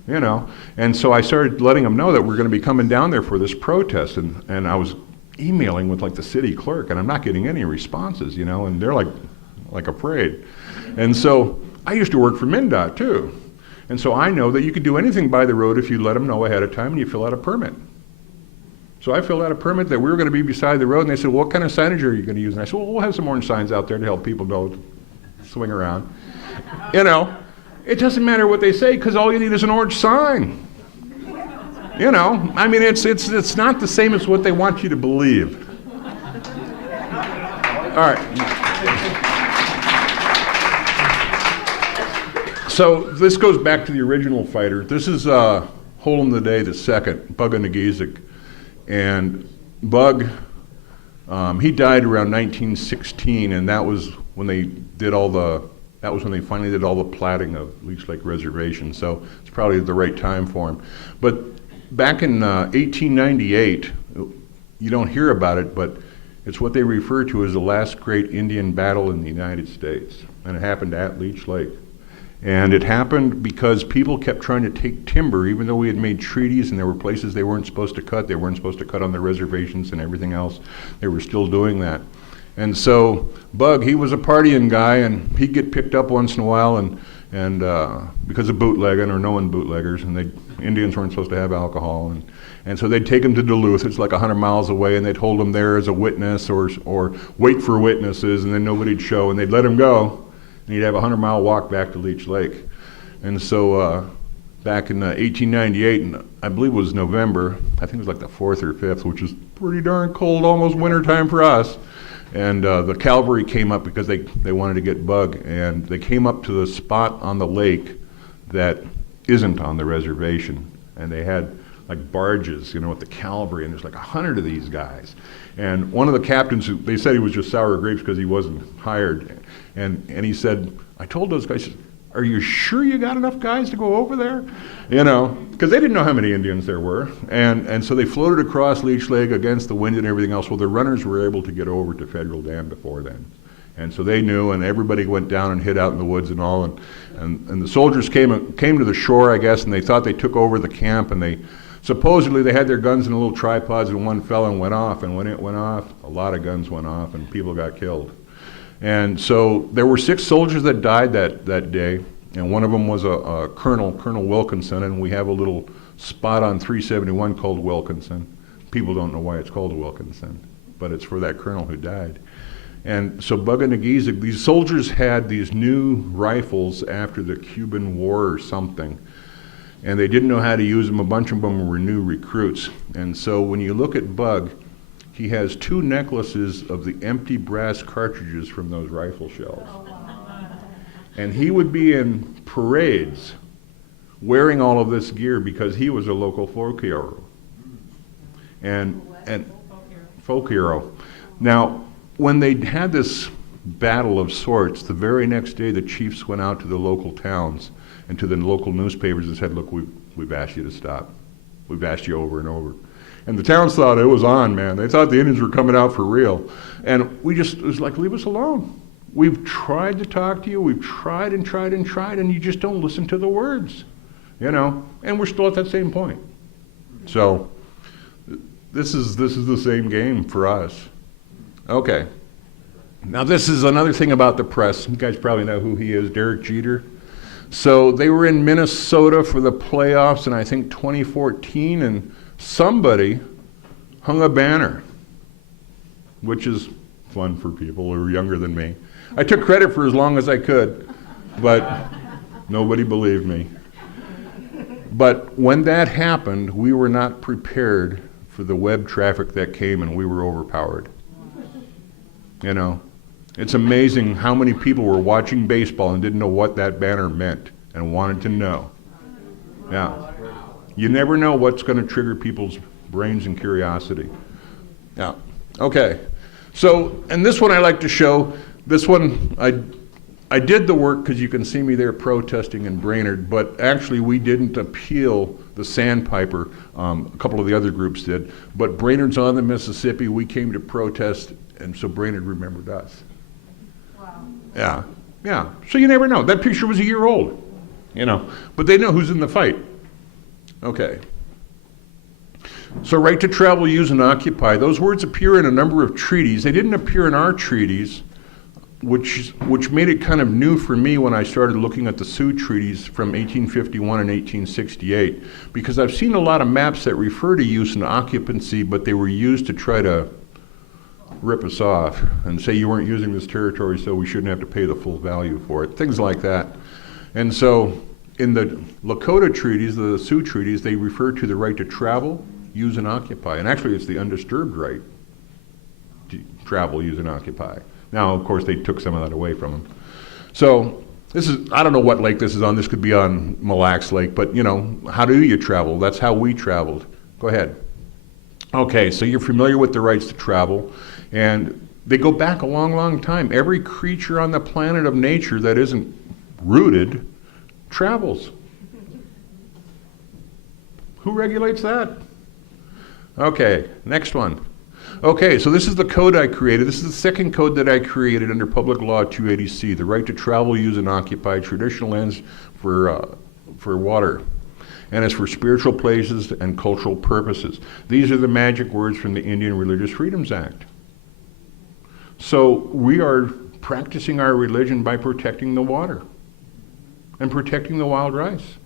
You know, and so I started letting them know that we're going to be coming down there for this protest, and I was emailing with like the city clerk, and I'm not getting any responses, you know, and they're like afraid. And so I used to work for MnDOT too, and so I know that you could do anything by the road if you let them know ahead of time and you fill out a permit. So I filled out a permit that we were going to be beside the road, and they said, well, what kind of signage are you going to use? And I said, well, we'll have some orange signs out there to help people know to swing around, you know. It doesn't matter what they say because all you need is an orange sign. You know, I mean, it's not the same as what they want you to believe. All right. So this goes back to the original fighter. This is Hole in the Day, the second, Bug Nagizik. And Bug, he died around 1916, and that was when they did that was when they finally did all the platting of Leech Lake Reservation, so it's probably the right time for him. But back in 1898, you don't hear about it, but it's what they refer to as the last great Indian battle in the United States, and it happened at Leech Lake. And it happened because people kept trying to take timber, even though we had made treaties and there were places they weren't supposed to cut. They weren't supposed to cut on the reservations and everything else. They were still doing that. And so Bug, he was a partying guy, and he'd get picked up once in a while, and because of bootlegging or knowing bootleggers, and Indians weren't supposed to have alcohol, and so they'd take him to Duluth. It's like 100 miles away, and they'd hold him there as a witness or wait for witnesses, and then nobody'd show, and they'd let him go, and he'd have a 100-mile walk back to Leech Lake. And so back in 1898, and I believe it was November, I think it was like the 4th or 5th, which is pretty darn cold, almost wintertime for us. And the cavalry came up because they wanted to get Bug, and they came up to the spot on the lake that isn't on the reservation. And they had like barges, with the cavalry, and there's like 100 of these guys. And one of the captains, they said he was just sour grapes because he wasn't hired. And he said, I told those guys, are you sure you got enough guys to go over there? Because they didn't know how many Indians there were. And so they floated across Leech Lake against the wind and everything else. Well, the runners were able to get over to Federal Dam before then. And so they knew, and everybody went down and hid out in the woods and all. And the soldiers came to the shore, I guess, and they thought they took over the camp. And supposedly they had their guns in little tripods, and one fell and went off. And when it went off, a lot of guns went off, and people got killed. And so there were 6 soldiers that died that day, and one of them was a Colonel Wilkinson, and we have a little spot on 371 called Wilkinson. People don't know why it's called Wilkinson, but it's for that colonel who died. And so Bug and Nageezic, these soldiers had these new rifles after the Cuban War or something, and they didn't know how to use them. A bunch of them were new recruits. And so when you look at Bug, he has 2 necklaces of the empty brass cartridges from those rifle shells. And he would be in parades wearing all of this gear because he was a local folk hero. And folk hero. Now, when they had this battle of sorts, the very next day the chiefs went out to the local towns and to the local newspapers and said, look, we've asked you to stop. We've asked you over and over. And the towns thought it was on, man. They thought the Indians were coming out for real. And it was like, leave us alone. We've tried to talk to you. We've tried and tried and tried, and you just don't listen to the words, And we're still at that same point. So this is the same game for us. Okay. Now this is another thing about the press. You guys probably know who he is, Derek Jeter. So they were in Minnesota for the playoffs in, I think, 2014, and somebody hung a banner, which is fun for people who are younger than me. I took credit for as long as I could, but nobody believed me. But when that happened, we were not prepared for the web traffic that came, and we were overpowered. It's amazing how many people were watching baseball and didn't know what that banner meant and wanted to know. Yeah. You never know what's going to trigger people's brains and curiosity. Yeah. Okay. So, and this one I like to show. This one, I did the work because you can see me there protesting in Brainerd, but actually we didn't appeal the Sandpiper. A couple of the other groups did. But Brainerd's on the Mississippi. We came to protest, and so Brainerd remembered us. Wow. Yeah. Yeah. So you never know. That picture was a year old, but they know who's in the fight. Okay. So right to travel, use, and occupy. Those words appear in a number of treaties. They didn't appear in our treaties, which made it kind of new for me when I started looking at the Sioux treaties from 1851 and 1868, because I've seen a lot of maps that refer to use and occupancy, but they were used to try to rip us off and say you weren't using this territory, so we shouldn't have to pay the full value for it, things like that. And so in the Lakota treaties, the Sioux treaties, they refer to the right to travel, use, and occupy. And actually it's the undisturbed right to travel, use, and occupy. Now, of course, they took some of that away from them. So this is, I don't know what lake this is on. This could be on Mille Lacs Lake, but how do you travel? That's how we traveled. Go ahead. Okay, so you're familiar with the rights to travel, and they go back a long, long time. Every creature on the planet of nature that isn't rooted travels. Who regulates that? Okay, next one. Okay, so this is the code I created. This is the second code that I created under Public Law 280C, the right to travel, use, and occupy traditional lands for water. And it's for spiritual places and cultural purposes. These are the magic words from the Indian Religious Freedoms Act. So we are practicing our religion by protecting the water and protecting the wild rice.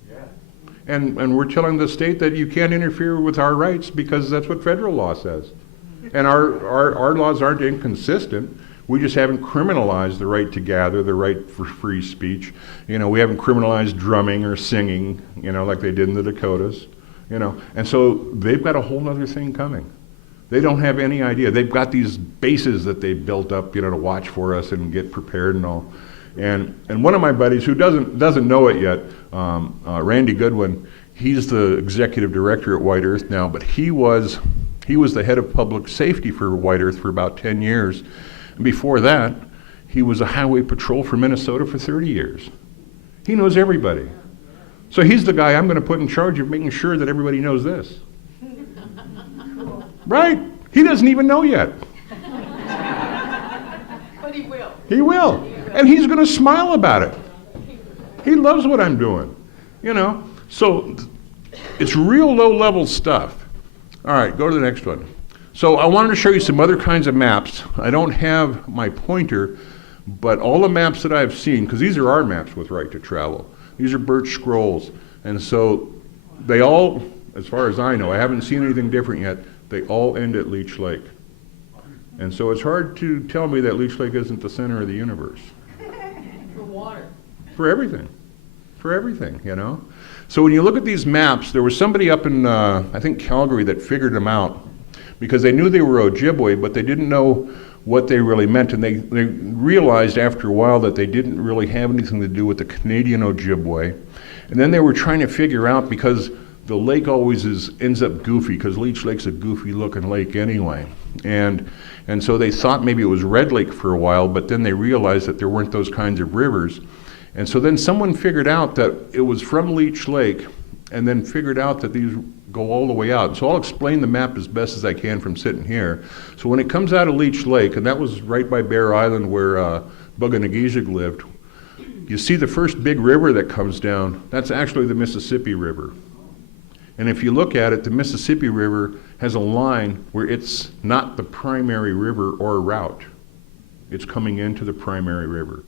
And we're telling the state that you can't interfere with our rights because that's what federal law says. And our laws aren't inconsistent. We just haven't criminalized the right to gather, the right for free speech. You know, we haven't criminalized drumming or singing, you know, like they did in the Dakotas. You know, and so they've got a whole other thing coming. They don't have any idea. They've got these bases that they built up, you know, to watch for us and get prepared and all. And one of my buddies who doesn't know it yet, Randy Goodwin, he's the executive director at White Earth now, but he was the head of public safety for White Earth for about 10 years. And before that, he was a highway patrol for Minnesota for 30 years. He knows everybody. So he's the guy I'm going to put in charge of making sure that everybody knows this. Right? He doesn't even know yet. But he will. He will. And he's going to smile about it. He loves what I'm doing. You know? So it's real low-level stuff. All right, go to the next one. So I wanted to show you some other kinds of maps. I don't have my pointer, but all the maps that I've seen, because these are our maps with right to travel. These are birch scrolls. And so they all, as far as I know, I haven't seen anything different yet, they all end at Leech Lake. And so it's hard to tell me that Leech Lake isn't the center of the universe. For water. For everything. For everything, you know? So when you look at these maps, there was somebody up in, I think, Calgary that figured them out because they knew they were Ojibwe, but they didn't know what they really meant. And they realized after a while that they didn't really have anything to do with the Canadian Ojibwe. And then they were trying to figure out, because the lake always ends up goofy, because Leech Lake's a goofy looking lake anyway. And so they thought maybe it was Red Lake for a while, but then they realized that there weren't those kinds of rivers. And so then someone figured out that it was from Leech Lake, and then figured out that these go all the way out. So I'll explain the map as best as I can from sitting here. So when it comes out of Leech Lake, and that was right by Bear Island where Buganageezig lived, you see the first big river that comes down, that's actually the Mississippi River. And if you look at it, the Mississippi River has a line where it's not the primary river or route. It's coming into the primary river.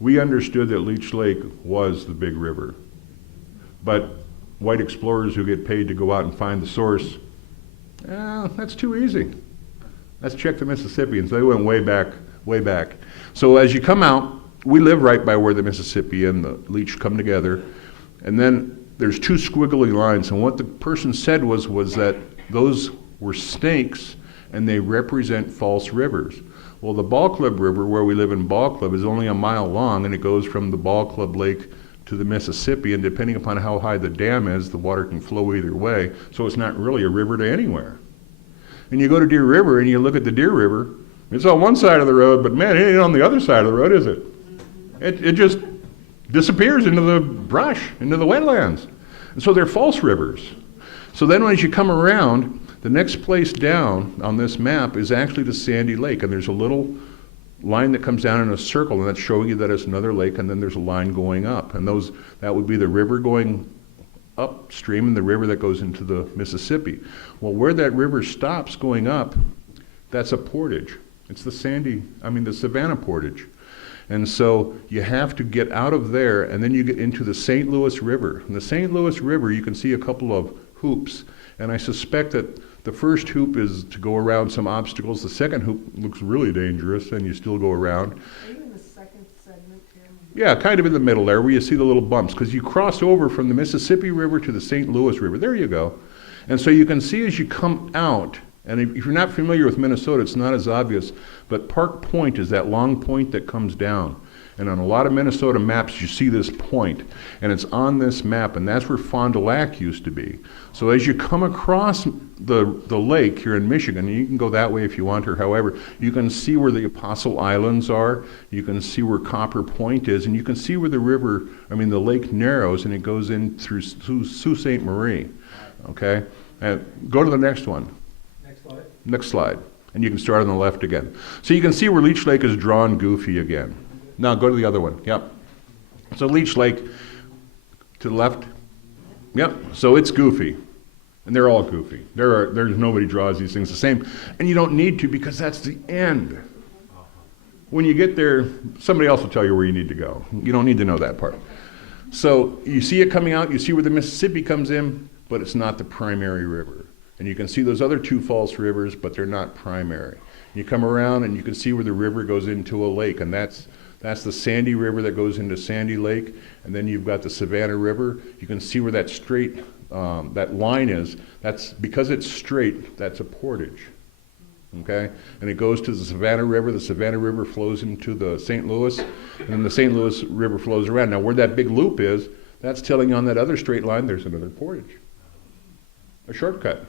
We understood that Leech Lake was the big river. But white explorers who get paid to go out and find the source, that's too easy. Let's check the Mississippi. And so they went way back, way back. So as you come out, we live right by where the Mississippi and the Leech come together. And then there's two squiggly lines. And what the person said was that those were snakes and they represent false rivers. Well, the Ball Club River, where we live in Ball Club, is only a mile long, and it goes from the Ball Club Lake to the Mississippi, and depending upon how high the dam is, the water can flow either way, so it's not really a river to anywhere. And you go to Deer River and you look at the Deer River, it's on one side of the road, but man, it ain't on the other side of the road, is it? It just disappears into the brush, into the wetlands. And so they're false rivers. So then as you come around, the next place down on this map is actually the Sandy Lake, and there's a little line that comes down in a circle, and that's showing you that it's another lake, and then there's a line going up. And that would be the river going upstream and the river that goes into the Mississippi. Well, where that river stops going up, that's a portage. It's the Savannah Portage. And so you have to get out of there, and then you get into the St. Louis River. In the St. Louis River, you can see a couple of hoops, and I suspect that the first hoop is to go around some obstacles. The second hoop looks really dangerous, and you still go around. Are you in the second segment here? Yeah, kind of in the middle there where you see the little bumps, because you cross over from the Mississippi River to the St. Louis River. There you go. And so you can see as you come out, and if you're not familiar with Minnesota, it's not as obvious, but Park Point is that long point that comes down. And on a lot of Minnesota maps, you see this point, and it's on this map, and that's where Fond du Lac used to be. So as you come across the lake here in Michigan, and you can go that way if you want, or however, you can see where the Apostle Islands are, you can see where Copper Point is, and you can see where the lake narrows, and it goes in through Sault Ste. Marie, okay? And go to the next one. Next slide. Next slide. And you can start on the left again. So you can see where Leech Lake is drawn goofy again. Now go to the other one. Yep. So Leech Lake to the left. Yep. So it's goofy. And they're all goofy. There's nobody draws these things the same. And you don't need to, because that's the end. When you get there, somebody else will tell you where you need to go. You don't need to know that part. So you see it coming out, you see where the Mississippi comes in, but it's not the primary river. And you can see those other two false rivers, but they're not primary. You come around and you can see where the river goes into a lake, and that's the Sandy River that goes into Sandy Lake, and then you've got the Savannah River. You can see where that straight, that line is. That's because it's straight, that's a portage. Okay? And it goes to the Savannah River. The Savannah River flows into the St. Louis, and then the St. Louis River flows around. Now, where that big loop is, that's telling you on that other straight line there's another portage. A shortcut.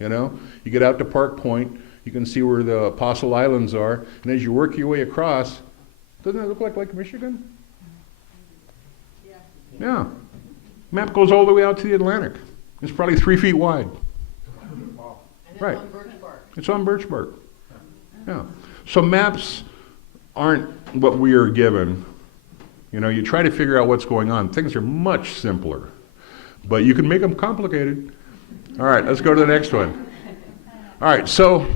You know? You get out to Park Point, you can see where the Apostle Islands are, and as you work your way across, doesn't it look like Lake Michigan? Yeah. Map goes all the way out to the Atlantic. It's probably 3 feet wide. And it's Right. on Birch Bark. It's on birch bark. Yeah. So maps aren't what we are given. You know, you try to figure out what's going on. Things are much simpler, but you can make them complicated. All right, let's go to the next one. All right, so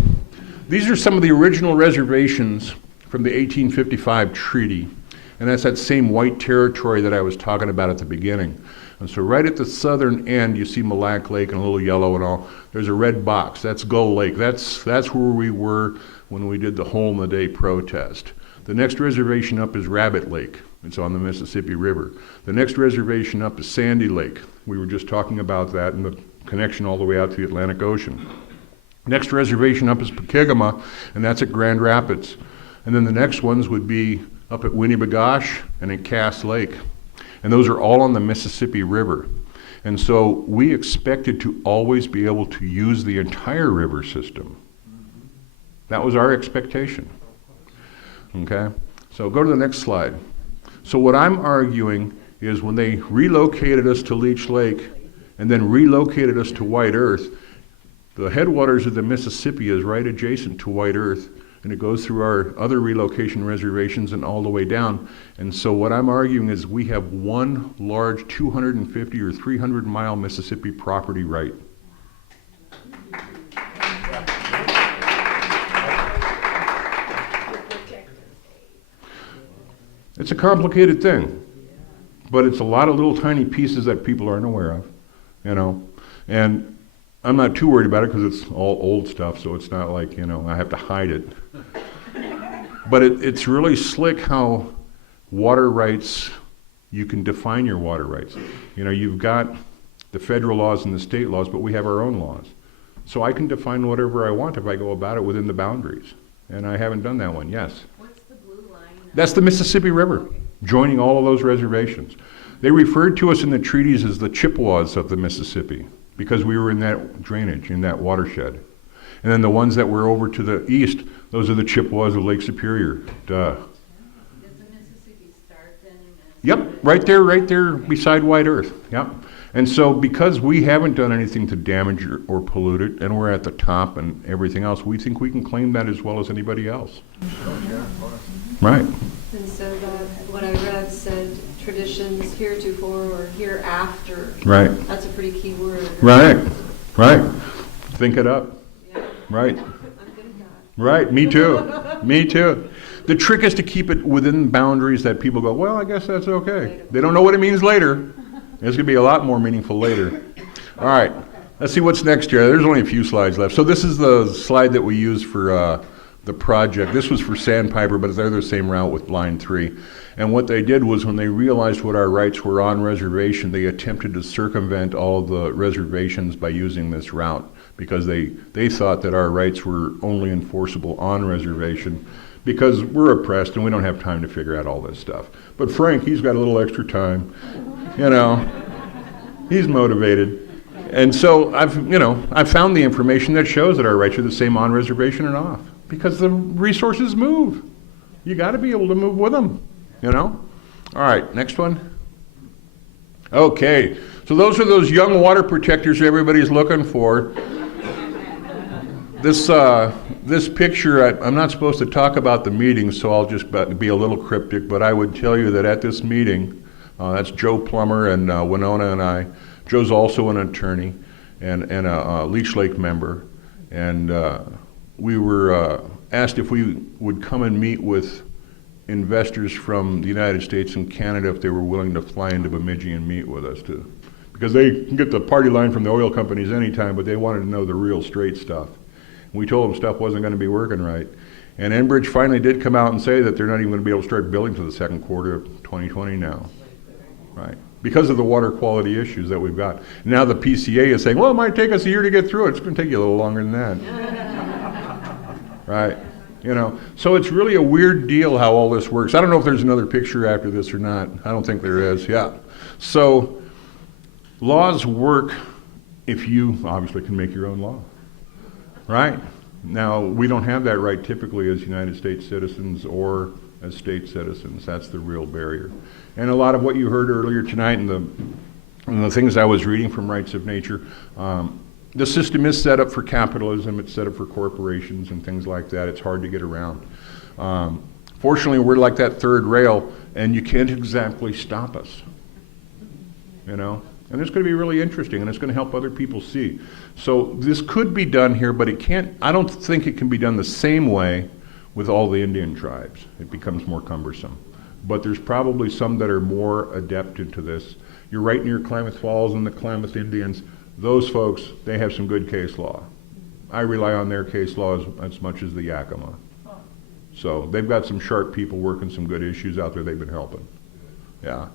these are some of the original reservations from the 1855 treaty, and that's that same white territory that I was talking about at the beginning. And so right at the southern end, you see Mille Lacs Lake and a little yellow and all. There's a red box. That's Gull Lake. That's where we were when we did the Hole in the Day protest. The next reservation up is Rabbit Lake. It's on the Mississippi River. The next reservation up is Sandy Lake. We were just talking about that and the connection all the way out to the Atlantic Ocean. Next reservation up is Pokegama, and that's at Grand Rapids. And then the next ones would be up at Winnebagosh and at Cass Lake. And those are all on the Mississippi River. And so we expected to always be able to use the entire river system. That was our expectation. Okay? So go to the next slide. So what I'm arguing is when they relocated us to Leech Lake and then relocated us to White Earth, the headwaters of the Mississippi is right adjacent to White Earth, and it goes through our other relocation reservations and all the way down. And so what I'm arguing is we have one large 250 or 300 mile Mississippi property right. It's a complicated thing, but it's a lot of little tiny pieces that people aren't aware of, you know. And I'm not too worried about it because it's all old stuff, so it's not like, you know, I have to hide it. But it's really slick how water rights, you can define your water rights. You know, you've got the federal laws and the state laws, but we have our own laws. So I can define whatever I want if I go about it within the boundaries. And I haven't done that one, yes. What's the blue line? That's the Mississippi River, joining all of those reservations. They referred to us in the treaties as the Chippewas of the Mississippi, because we were in that drainage, in that watershed. And then the ones that were over to the east, those are the Chippewas of Lake Superior. Duh. Does the Mississippi start then? Yep, right there beside White Earth. Yep. And so because we haven't done anything to damage or pollute it, and we're at the top and everything else, we think we can claim that as well as anybody else. Right. And so that, what I read said traditions heretofore or hereafter. Right. That's a pretty key word. Right. Think it up. Yeah. Right. I'm good at that. Right, me too. Me too. The trick is to keep it within boundaries that people go, well, I guess that's okay. They don't know what it means later. It's going to be a lot more meaningful later. All right, let's see what's next here. There's only a few slides left. So this is the slide that we used for the project. This was for Sandpiper, but they're the same route with Line 3. And what they did was when they realized what our rights were on reservation, they attempted to circumvent all of the reservations by using this route because they thought that our rights were only enforceable on reservation because we're oppressed and we don't have time to figure out all this stuff. But Frank, he's got a little extra time, you know, he's motivated. And so I've found the information that shows that our rights are the same on reservation and off because the resources move. You got to be able to move with them, you know? All right, next one. Okay, so those are those young water protectors everybody's looking for. This picture, I'm not supposed to talk about the meeting, so I'll just be a little cryptic, but I would tell you that at this meeting, that's Joe Plummer and Winona and I. Joe's also an attorney and a Leech Lake member. And we were asked if we would come and meet with investors from the United States and Canada if they were willing to fly into Bemidji and meet with us too. Because they can get the party line from the oil companies anytime, but they wanted to know the real straight stuff. We told them stuff wasn't going to be working right. And Enbridge finally did come out and say that they're not even going to be able to start billing to the second quarter of 2020 now. Right. Because of the water quality issues that we've got. Now the PCA is saying, well, it might take us a year to get through it. It's going to take you a little longer than that. Right. You know, so it's really a weird deal how all this works. I don't know if there's another picture after this or not. I don't think there is. Yeah. So laws work if you obviously can make your own law. Right? Now, we don't have that right typically as United States citizens or as state citizens. That's the real barrier. And a lot of what you heard earlier tonight and the things I was reading from Rights of Nature, the system is set up for capitalism, it's set up for corporations and things like that. It's hard to get around. Fortunately, we're like that third rail, and you can't exactly stop us. You know? And it's going to be really interesting, and it's going to help other people see. So this could be done here, but it can't, I don't think it can be done the same way with all the Indian tribes. It becomes more cumbersome. But there's probably some that are more adept into this. You're right near Klamath Falls and the Klamath Indians. Those folks, they have some good case law. I rely on their case law as much as the Yakima. So they've got some sharp people working some good issues out there they've been helping. Yeah.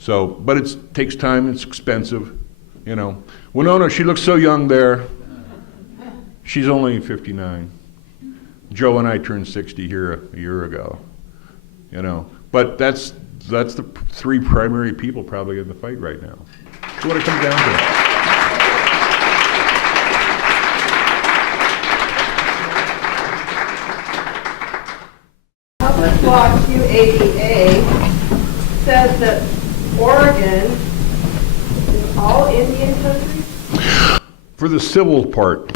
So, but it takes time, it's expensive, you know. Winona, she looks so young there. She's only 59. Joe and I turned 60 here a year ago, you know. But that's the three primary people probably in the fight right now. That's what it comes down to. Public Law 280A says that Oregon is all Indian country? For the civil part.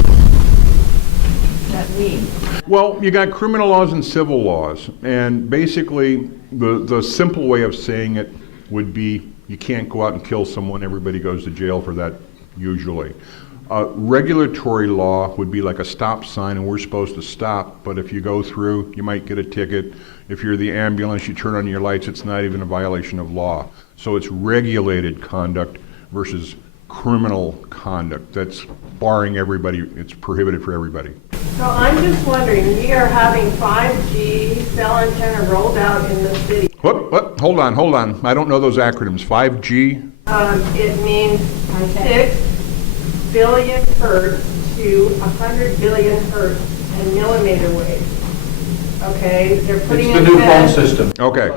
That means? Well, you got criminal laws and civil laws, and basically the simple way of saying it would be you can't go out and kill someone, everybody goes to jail for that usually. Regulatory law would be like a stop sign and we're supposed to stop, but if you go through, you might get a ticket. If you're the ambulance, you turn on your lights, it's not even a violation of law. So it's regulated conduct versus criminal conduct. That's barring everybody, it's prohibited for everybody. So I'm just wondering, we are having 5G cell antenna rolled out in the city. What? Hold on. I don't know those acronyms. 5G? It means 6 billion hertz to 100 billion hertz in millimeter waves. Okay, they're putting It's the new phone system. Okay.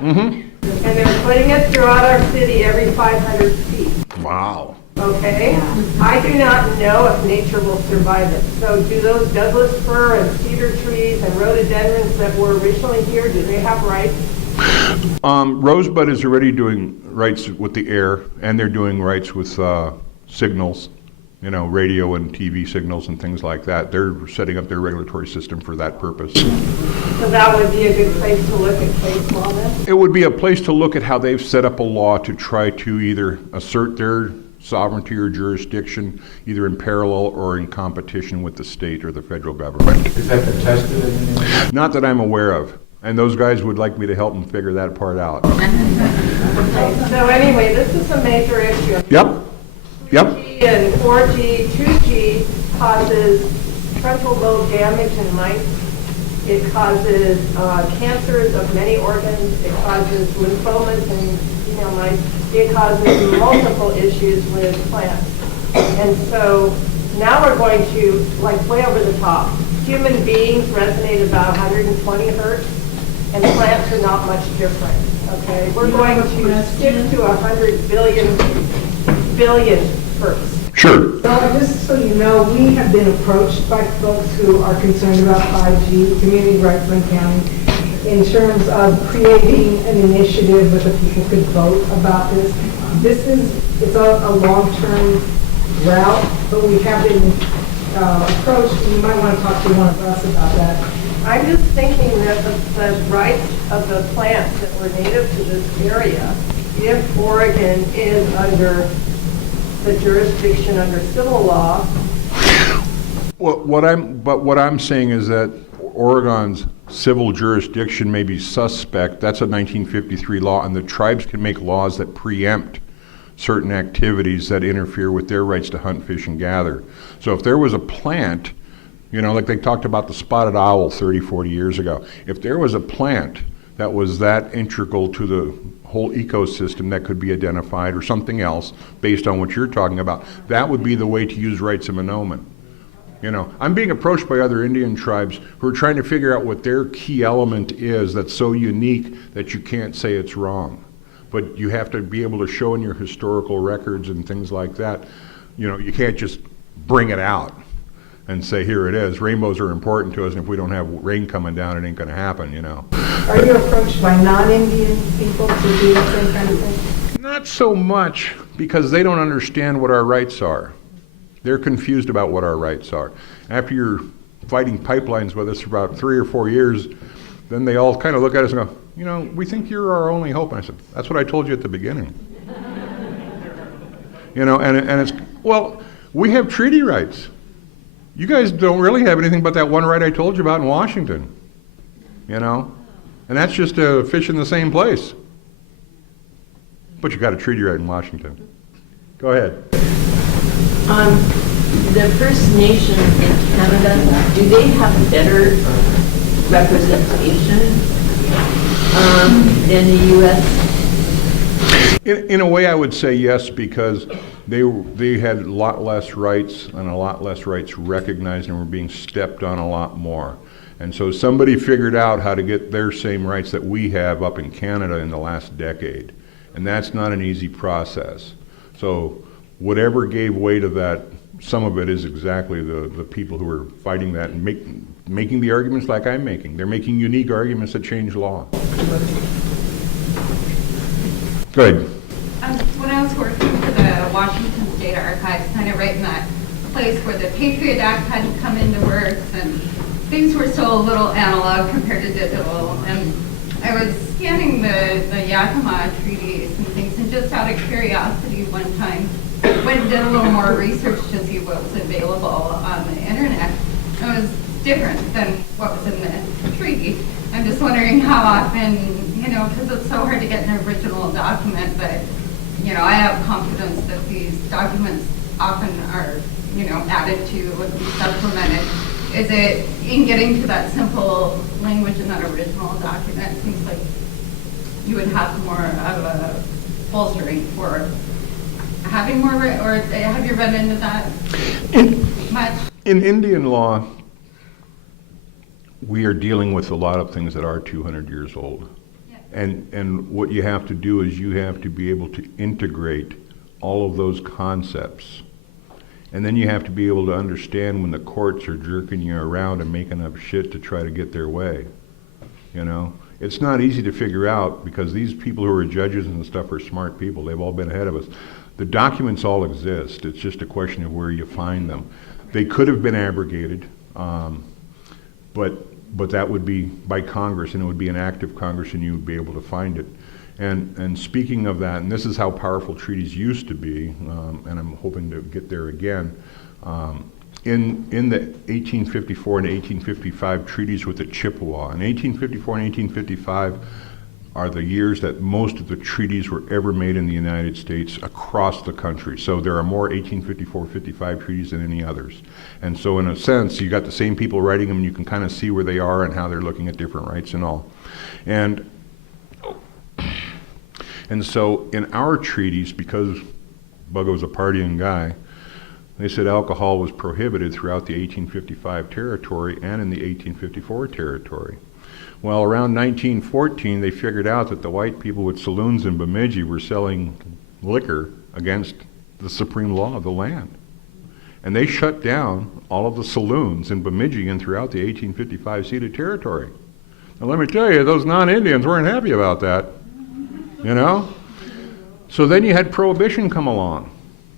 And they're putting it throughout our city every 500 feet. Wow. Okay? I do not know if nature will survive it. So do those Douglas fir and cedar trees and rhododendrons that were originally here, do they have rights? Rosebud is already doing rights with the air, and they're doing rights with signals, you know, radio and TV signals and things like that. They're setting up their regulatory system for that purpose. So that would be a good place to look at case law then? It would be a place to look at how they've set up a law to try to either assert their sovereignty or jurisdiction, either in parallel or in competition with the state or the federal government. Is that been tested in any way? Not that I'm aware of. And those guys would like me to help them figure that part out. Okay, so anyway, this is a major issue. Yep. 3G and 4G, 2G causes frontal lobe damage in mice. It causes cancers of many organs. It causes lymphomas in female mice. It causes multiple issues with plants. And so now we're going to, like way over the top, human beings resonate about 120 hertz, and plants are not much different, okay? We're going to stick to 100 billion hertz. Sure. So just so you know, we have been approached by folks who are concerned about 5G, Community Brightburn County, in terms of creating an initiative where the people could vote about this. It's a long-term route, but we have been approach, you might want to talk to one of us about that. I'm just thinking that the rights of the plants that were native to this area, if Oregon is under the jurisdiction under civil law. Well, what I'm saying is that Oregon's civil jurisdiction may be suspect. That's a 1953 law, and the tribes can make laws that preempt certain activities that interfere with their rights to hunt, fish, and gather. So if there was a plant, you know, like they talked about the spotted owl 30, 40 years ago, if there was a plant that was that integral to the whole ecosystem that could be identified, or something else based on what you're talking about, that would be the way to use rights of annulment. You know, I'm being approached by other Indian tribes who are trying to figure out what their key element is that's so unique that you can't say it's wrong. But you have to be able to show in your historical records and things like that. You know, you can't just bring it out and say, here it is. Rainbows are important to us, and if we don't have rain coming down, it ain't going to happen, you know. Are you approached by non-Indian people to do the same kind of thing? Not so much, because they don't understand what our rights are. They're confused about what our rights are. After you're fighting pipelines with us for about 3 or 4 years, then they all kind of look at us and go, you know, we think you're our only hope. And I said, that's what I told you at the beginning. You know, and it's, well, we have treaty rights. You guys don't really have anything but that one right I told you about in Washington, you know? And that's just to fish in the same place. But you got a treaty right in Washington. Go ahead. The First Nations in Canada, do they have better representation than the U.S.? In a way, I would say yes, because they had a lot less rights and a lot less rights recognized, and were being stepped on a lot more. And so somebody figured out how to get their same rights that we have up in Canada in the last decade. And that's not an easy process. So whatever gave way to that, some of it is exactly the people who are fighting that and making the arguments like I'm making. They're making unique arguments that change law. Go ahead. When I was working for the Washington State Archives, kind of right in that place where the Patriot Act hadn't come into works and things were still a little analog compared to digital. And I was scanning the Yakima treaties and things, and just out of curiosity one time, went and did a little more research to see what was available on the internet. It was different than what was in the treaty. I'm just wondering how often, you know, because it's so hard to get an original document, but, you know, I have confidence that these documents often are, you know, added to and supplemented. Is it in getting to that simple language in that original document? It seems like you would have more of a bolstering for having more, or have you run into that much? In Indian law, we are dealing with a lot of things that are 200 years old. Yeah. And what you have to do is you have to be able to integrate all of those concepts. And then you have to be able to understand when the courts are jerking you around and making up shit to try to get their way. You know? It's not easy to figure out, because these people who are judges and stuff are smart people. They've all been ahead of us. The documents all exist. It's just a question of where you find them. They could have been abrogated, but that would be by Congress, and it would be an act of Congress, and you would be able to find it. And speaking of that, and this is how powerful treaties used to be, and I'm hoping to get there again, in the 1854 and 1855 treaties with the Chippewa. In 1854 and 1855 are the years that most of the treaties were ever made in the United States across the country. So there are more 1854-55 treaties than any others. And so in a sense, you got the same people writing them, and you can kind of see where they are and how they're looking at different rights and all. And so in our treaties, because Buggo's a partying guy, they said alcohol was prohibited throughout the 1855 territory and in the 1854 territory. Well, around 1914, they figured out that the white people with saloons in Bemidji were selling liquor against the supreme law of the land. And they shut down all of the saloons in Bemidji and throughout the 1855 ceded territory. Now let me tell you, those non-Indians weren't happy about that, you know? So then you had Prohibition come along.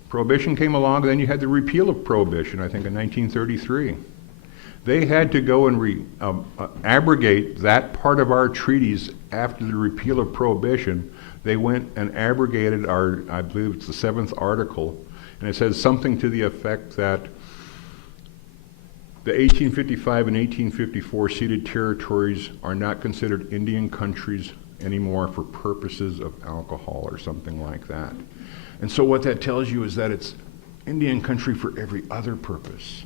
Prohibition came along, and then you had the repeal of Prohibition, I think in 1933. They had to go and abrogate that part of our treaties after the repeal of Prohibition. They went and abrogated our, I believe it's the 7th article, and it says something to the effect that the 1855 and 1854 ceded territories are not considered Indian countries anymore for purposes of alcohol or something like that. And so what that tells you is that it's Indian country for every other purpose.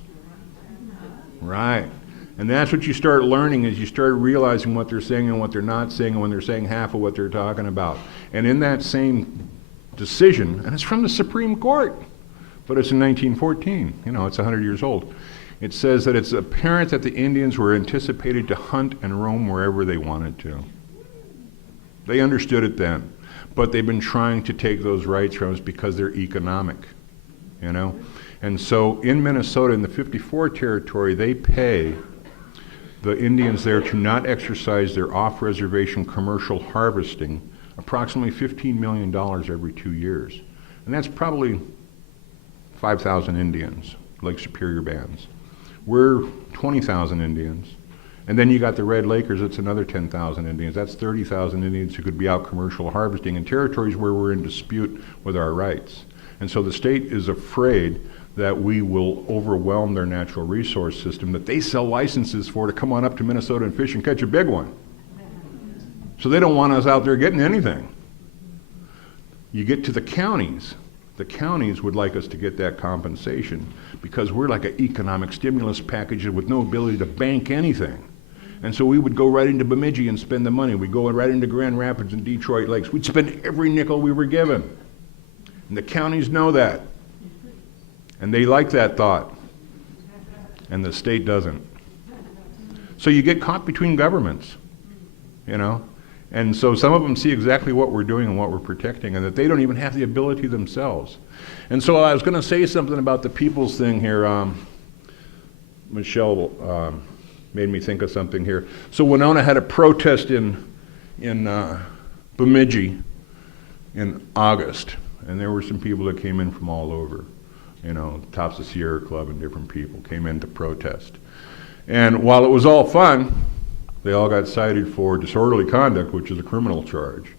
Right. And that's what you start learning, is you start realizing what they're saying and what they're not saying, and when they're saying half of what they're talking about. And in that same decision, and it's from the Supreme Court, but it's in 1914, you know, it's 100 years old. It says that it's apparent that the Indians were anticipated to hunt and roam wherever they wanted to. They understood it then, but they've been trying to take those rights from us because they're economic, you know? And so in Minnesota, in the 54 territory, they pay the Indians there to not exercise their off-reservation commercial harvesting approximately $15 million every 2 years. And that's probably 5,000 Indians, Lake Superior bands. We're 20,000 Indians. And then you got the Red Lakers, that's another 10,000 Indians. That's 30,000 Indians who could be out commercial harvesting in territories where we're in dispute with our rights. And so the state is afraid that we will overwhelm their natural resource system that they sell licenses for to come on up to Minnesota and fish and catch a big one. So they don't want us out there getting anything. You get to the counties. The counties would like us to get that compensation because we're like an economic stimulus package with no ability to bank anything. And so we would go right into Bemidji and spend the money. We'd go right into Grand Rapids and Detroit Lakes. We'd spend every nickel we were given. And the counties know that. And they like that thought. And the state doesn't. So you get caught between governments, you know? And so some of them see exactly what we're doing and what we're protecting, and that they don't even have the ability themselves. And so I was going to say something about the people's thing here. Michelle made me think of something here. So Winona had a protest in Bemidji in August, and there were some people that came in from all over. You know, Tops of Sierra Club and different people came in to protest. And while it was all fun, they all got cited for disorderly conduct, which is a criminal charge.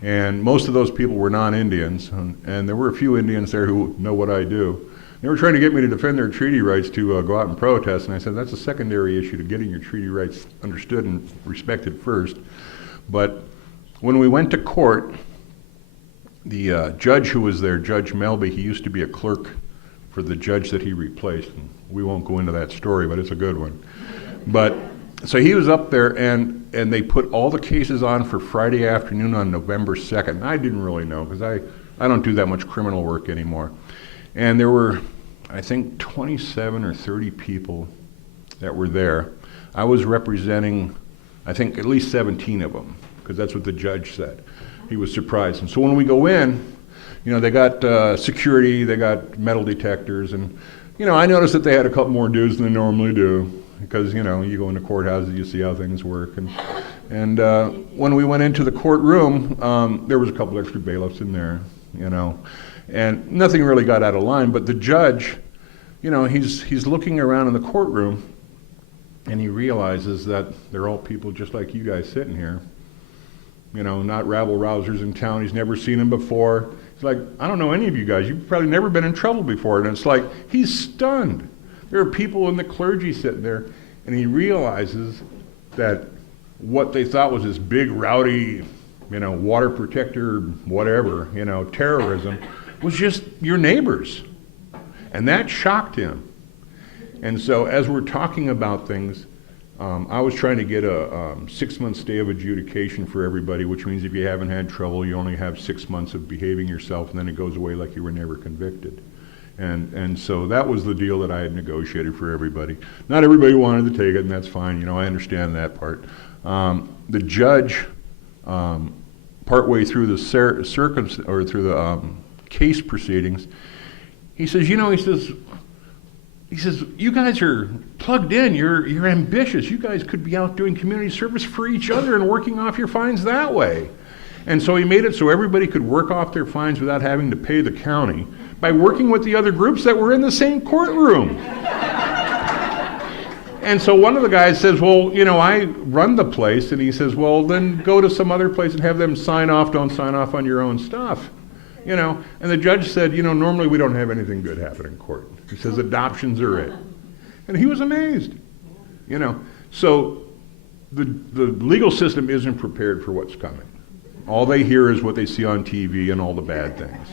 And most of those people were non-Indians, and there were a few Indians there who know what I do. They were trying to get me to defend their treaty rights to go out and protest, and I said, that's a secondary issue to getting your treaty rights understood and respected first. But when we went to court, the judge who was there, Judge Melby, he used to be a clerk for the judge that he replaced. And we won't go into that story, but it's a good one. But so he was up there, and they put all the cases on for Friday afternoon on November 2nd. I didn't really know, because I don't do that much criminal work anymore. And there were, I think, 27 or 30 people that were there. I was representing, I think, at least 17 of them, because that's what the judge said. He was surprised. And so when we go in, you know, they got security, they got metal detectors, and, you know, I noticed that they had a couple more dudes than they normally do, because, you know, you go into courthouses, you see how things work. And when we went into the courtroom, there was a couple extra bailiffs in there, you know, and nothing really got out of line, but the judge, you know, he's looking around in the courtroom, and he realizes that they're all people just like you guys sitting here, you know, not rabble-rousers in town. He's never seen them before. He's like, I don't know any of you guys. You've probably never been in trouble before. And it's like, he's stunned. There are people in the clergy sitting there, and he realizes that what they thought was this big, rowdy, you know, water protector, whatever, you know, terrorism, was just your neighbors. And that shocked him. And so as we're talking about things, I was trying to get a 6-month stay of adjudication for everybody, which means if you haven't had trouble, you only have 6 months of behaving yourself, and then it goes away like you were never convicted. And so that was the deal that I had negotiated for everybody. Not everybody wanted to take it, and that's fine. You know, I understand that part. The judge, partway through the case proceedings, he says, you know, he says, you guys are plugged in, you're ambitious. You guys could be out doing community service for each other and working off your fines that way. And so he made it so everybody could work off their fines without having to pay the county, by working with the other groups that were in the same courtroom. And so one of the guys says, well, you know, I run the place. And he says, well, then go to some other place and have them sign off. Don't sign off on your own stuff. You know, and the judge said, you know, normally we don't have anything good happen in court. He says adoptions are it. And he was amazed. You know, so the legal system isn't prepared for what's coming. All they hear is what they see on TV and all the bad things.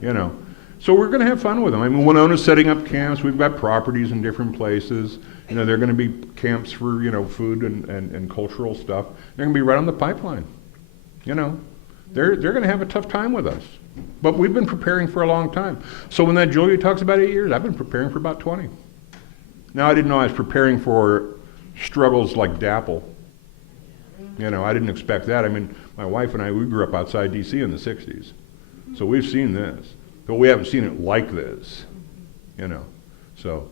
You know. So we're going to have fun with them. I mean, Winona's setting up camps. We've got properties in different places. You know, they're going to be camps for, you know, food and cultural stuff. They're going to be right on the pipeline. You know, they're going to have a tough time with us. But we've been preparing for a long time. So when that Julia talks about 8 years, I've been preparing for about 20. Now, I didn't know I was preparing for struggles like DAPL. You know, I didn't expect that. I mean, my wife and I, we grew up outside D.C. in the 60s. So we've seen this. But we haven't seen it like this, you know. So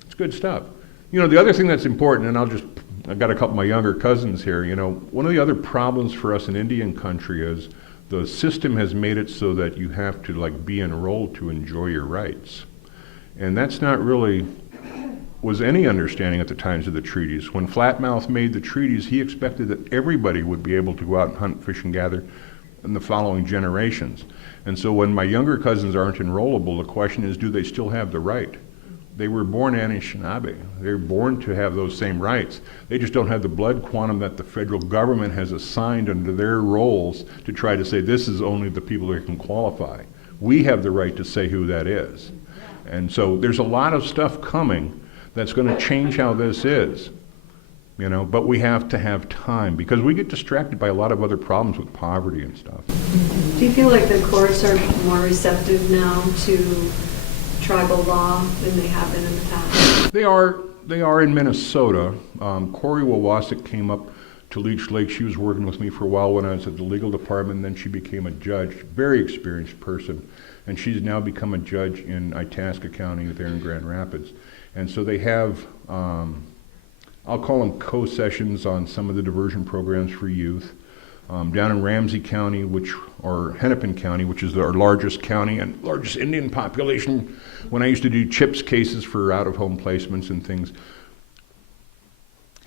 it's good stuff. You know, the other thing that's important, and I've got a couple of my younger cousins here, you know, one of the other problems for us in Indian country is the system has made it so that you have to like be enrolled to enjoy your rights. And that's not really was any understanding at the times of the treaties. When Flatmouth made the treaties, he expected that everybody would be able to go out and hunt, fish, and gather in the following generations. And so when my younger cousins aren't enrollable, the question is, do they still have the right? They were born Anishinaabe. They're born to have those same rights. They just don't have the blood quantum that the federal government has assigned under their roles to try to say this is only the people that can qualify. We have the right to say who that is. And so there's a lot of stuff coming that's going to change how this is. You know, but we have to have time because we get distracted by a lot of other problems with poverty and stuff. Do you feel like the courts are more receptive now to tribal law than they have been in the past? They are in Minnesota. Corey Wawasik came up to Leech Lake. She was working with me for a while when I was at the legal department, and then she became a judge, very experienced person. And she's now become a judge in Itasca County there in Grand Rapids. And so they have, I'll call them co-sessions on some of the diversion programs for youth. Down in Ramsey County, or Hennepin County, which is our largest county and largest Indian population, when I used to do CHIPS cases for out-of-home placements and things,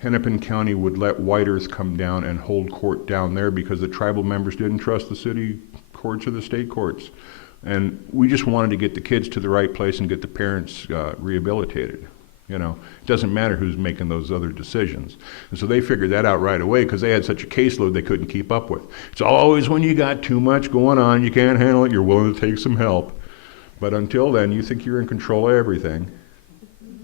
Hennepin County would let White Earth come down and hold court down there because the tribal members didn't trust the city courts or the state courts. And we just wanted to get the kids to the right place and get the parents rehabilitated. You know, it doesn't matter who's making those other decisions. And so they figured that out right away because they had such a caseload they couldn't keep up with. It's always when you got too much going on, you can't handle it, you're willing to take some help. But until then, you think you're in control of everything.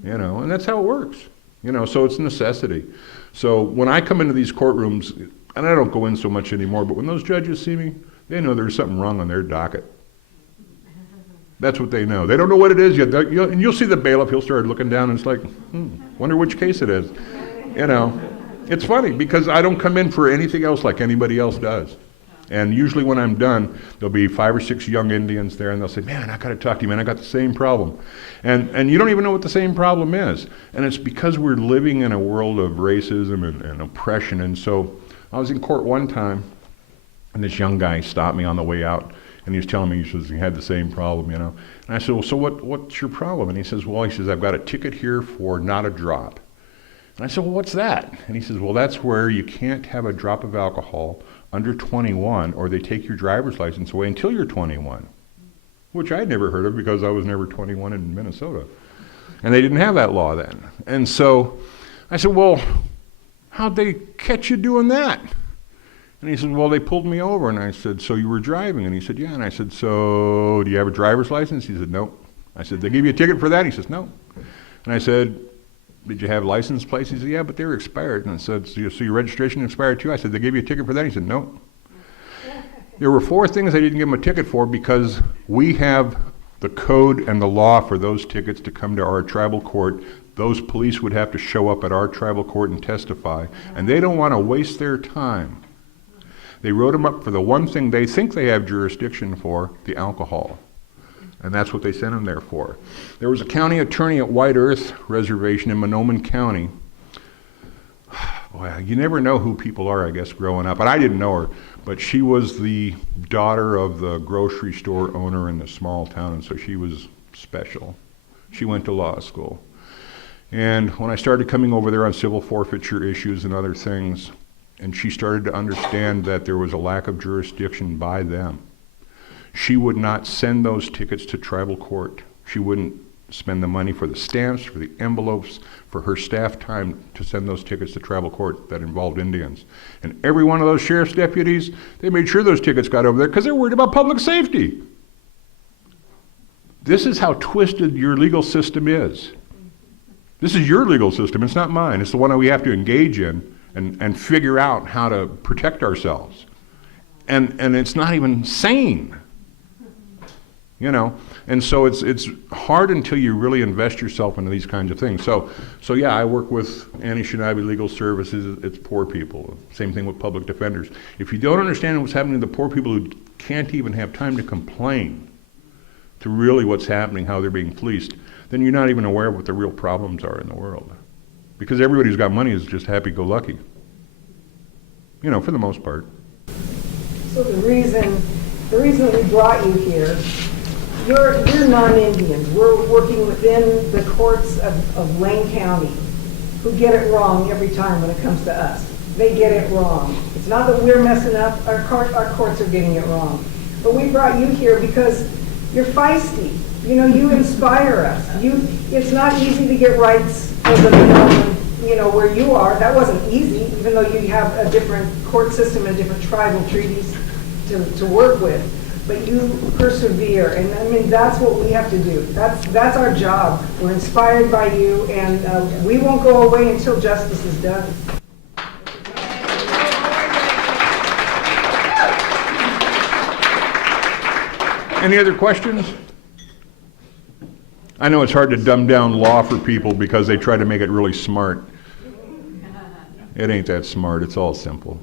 You know, and that's how it works. You know, so it's a necessity. So when I come into these courtrooms, and I don't go in so much anymore, but when those judges see me, they know there's something wrong on their docket. That's what they know. They don't know what it is yet. And you'll see the bailiff, he'll start looking down and it's like, wonder which case it is. You know, it's funny because I don't come in for anything else like anybody else does. And usually when I'm done, there'll be 5 or 6 young Indians there and they'll say, man, I gotta talk to you, man, I got the same problem. And you don't even know what the same problem is. And it's because we're living in a world of racism and oppression. And so I was in court one time and this young guy stopped me on the way out. And he was telling me he had the same problem, you know. And I said, well, so what's your problem? And he says, I've got a ticket here for not a drop. And I said, well, what's that? And he says, well, that's where you can't have a drop of alcohol under 21 or they take your driver's license away until you're 21, which I'd never heard of because I was never 21 in Minnesota. And they didn't have that law then. And so I said, well, how'd they catch you doing that? And he said, well, they pulled me over. And I said, so you were driving? And he said, yeah. And I said, so do you have a driver's license? He said, no. I said, they give you a ticket for that? He says, no. And I said, did you have license plates? He said, yeah, but they were expired. And I said, so your registration expired too? I said, they gave you a ticket for that? He said, no. There were 4 things I didn't give him a ticket for because we have the code and the law for those tickets to come to our tribal court. Those police would have to show up at our tribal court and testify. And they don't want to waste their time. They wrote them up for the one thing they think they have jurisdiction for, the alcohol. And that's what they sent them there for. There was a county attorney at White Earth Reservation in Monoman County. Boy, you never know who people are, I guess, growing up. And I didn't know her. But she was the daughter of the grocery store owner in the small town, and so she was special. She went to law school. And when I started coming over there on civil forfeiture issues and other things, and she started to understand that there was a lack of jurisdiction by them, she would not send those tickets to tribal court. She wouldn't spend the money for the stamps, for the envelopes, for her staff time to send those tickets to tribal court that involved Indians. And every one of those sheriff's deputies, they made sure those tickets got over there because they're worried about public safety. This is how twisted your legal system is. This is your legal system, it's not mine. It's the one that we have to engage in and figure out how to protect ourselves. And it's not even sane. You know, and so it's hard until you really invest yourself into these kinds of things. So yeah, I work with Anishinaabe Legal Services. It's poor people. Same thing with public defenders. If you don't understand what's happening to the poor people who can't even have time to complain to really what's happening, how they're being fleeced, then you're not even aware of what the real problems are in the world. Because everybody who's got money is just happy-go-lucky. You know, for the most part. So the reason we brought you here, you're non-Indians. We're working within the courts of Lane County, who get it wrong every time when it comes to us. They get it wrong. It's not that we're messing up, our courts are getting it wrong. But we brought you here because you're feisty. You know, you inspire us. It's not easy to get rights for the Minoan, you know, where you are. That wasn't easy, even though you have a different court system and different tribal treaties to work with. But you persevere, and I mean, that's what we have to do. That's our job. We're inspired by you, and we won't go away until justice is done. Any other questions? I know it's hard to dumb down law for people because they try to make it really smart. It ain't that smart, it's all simple.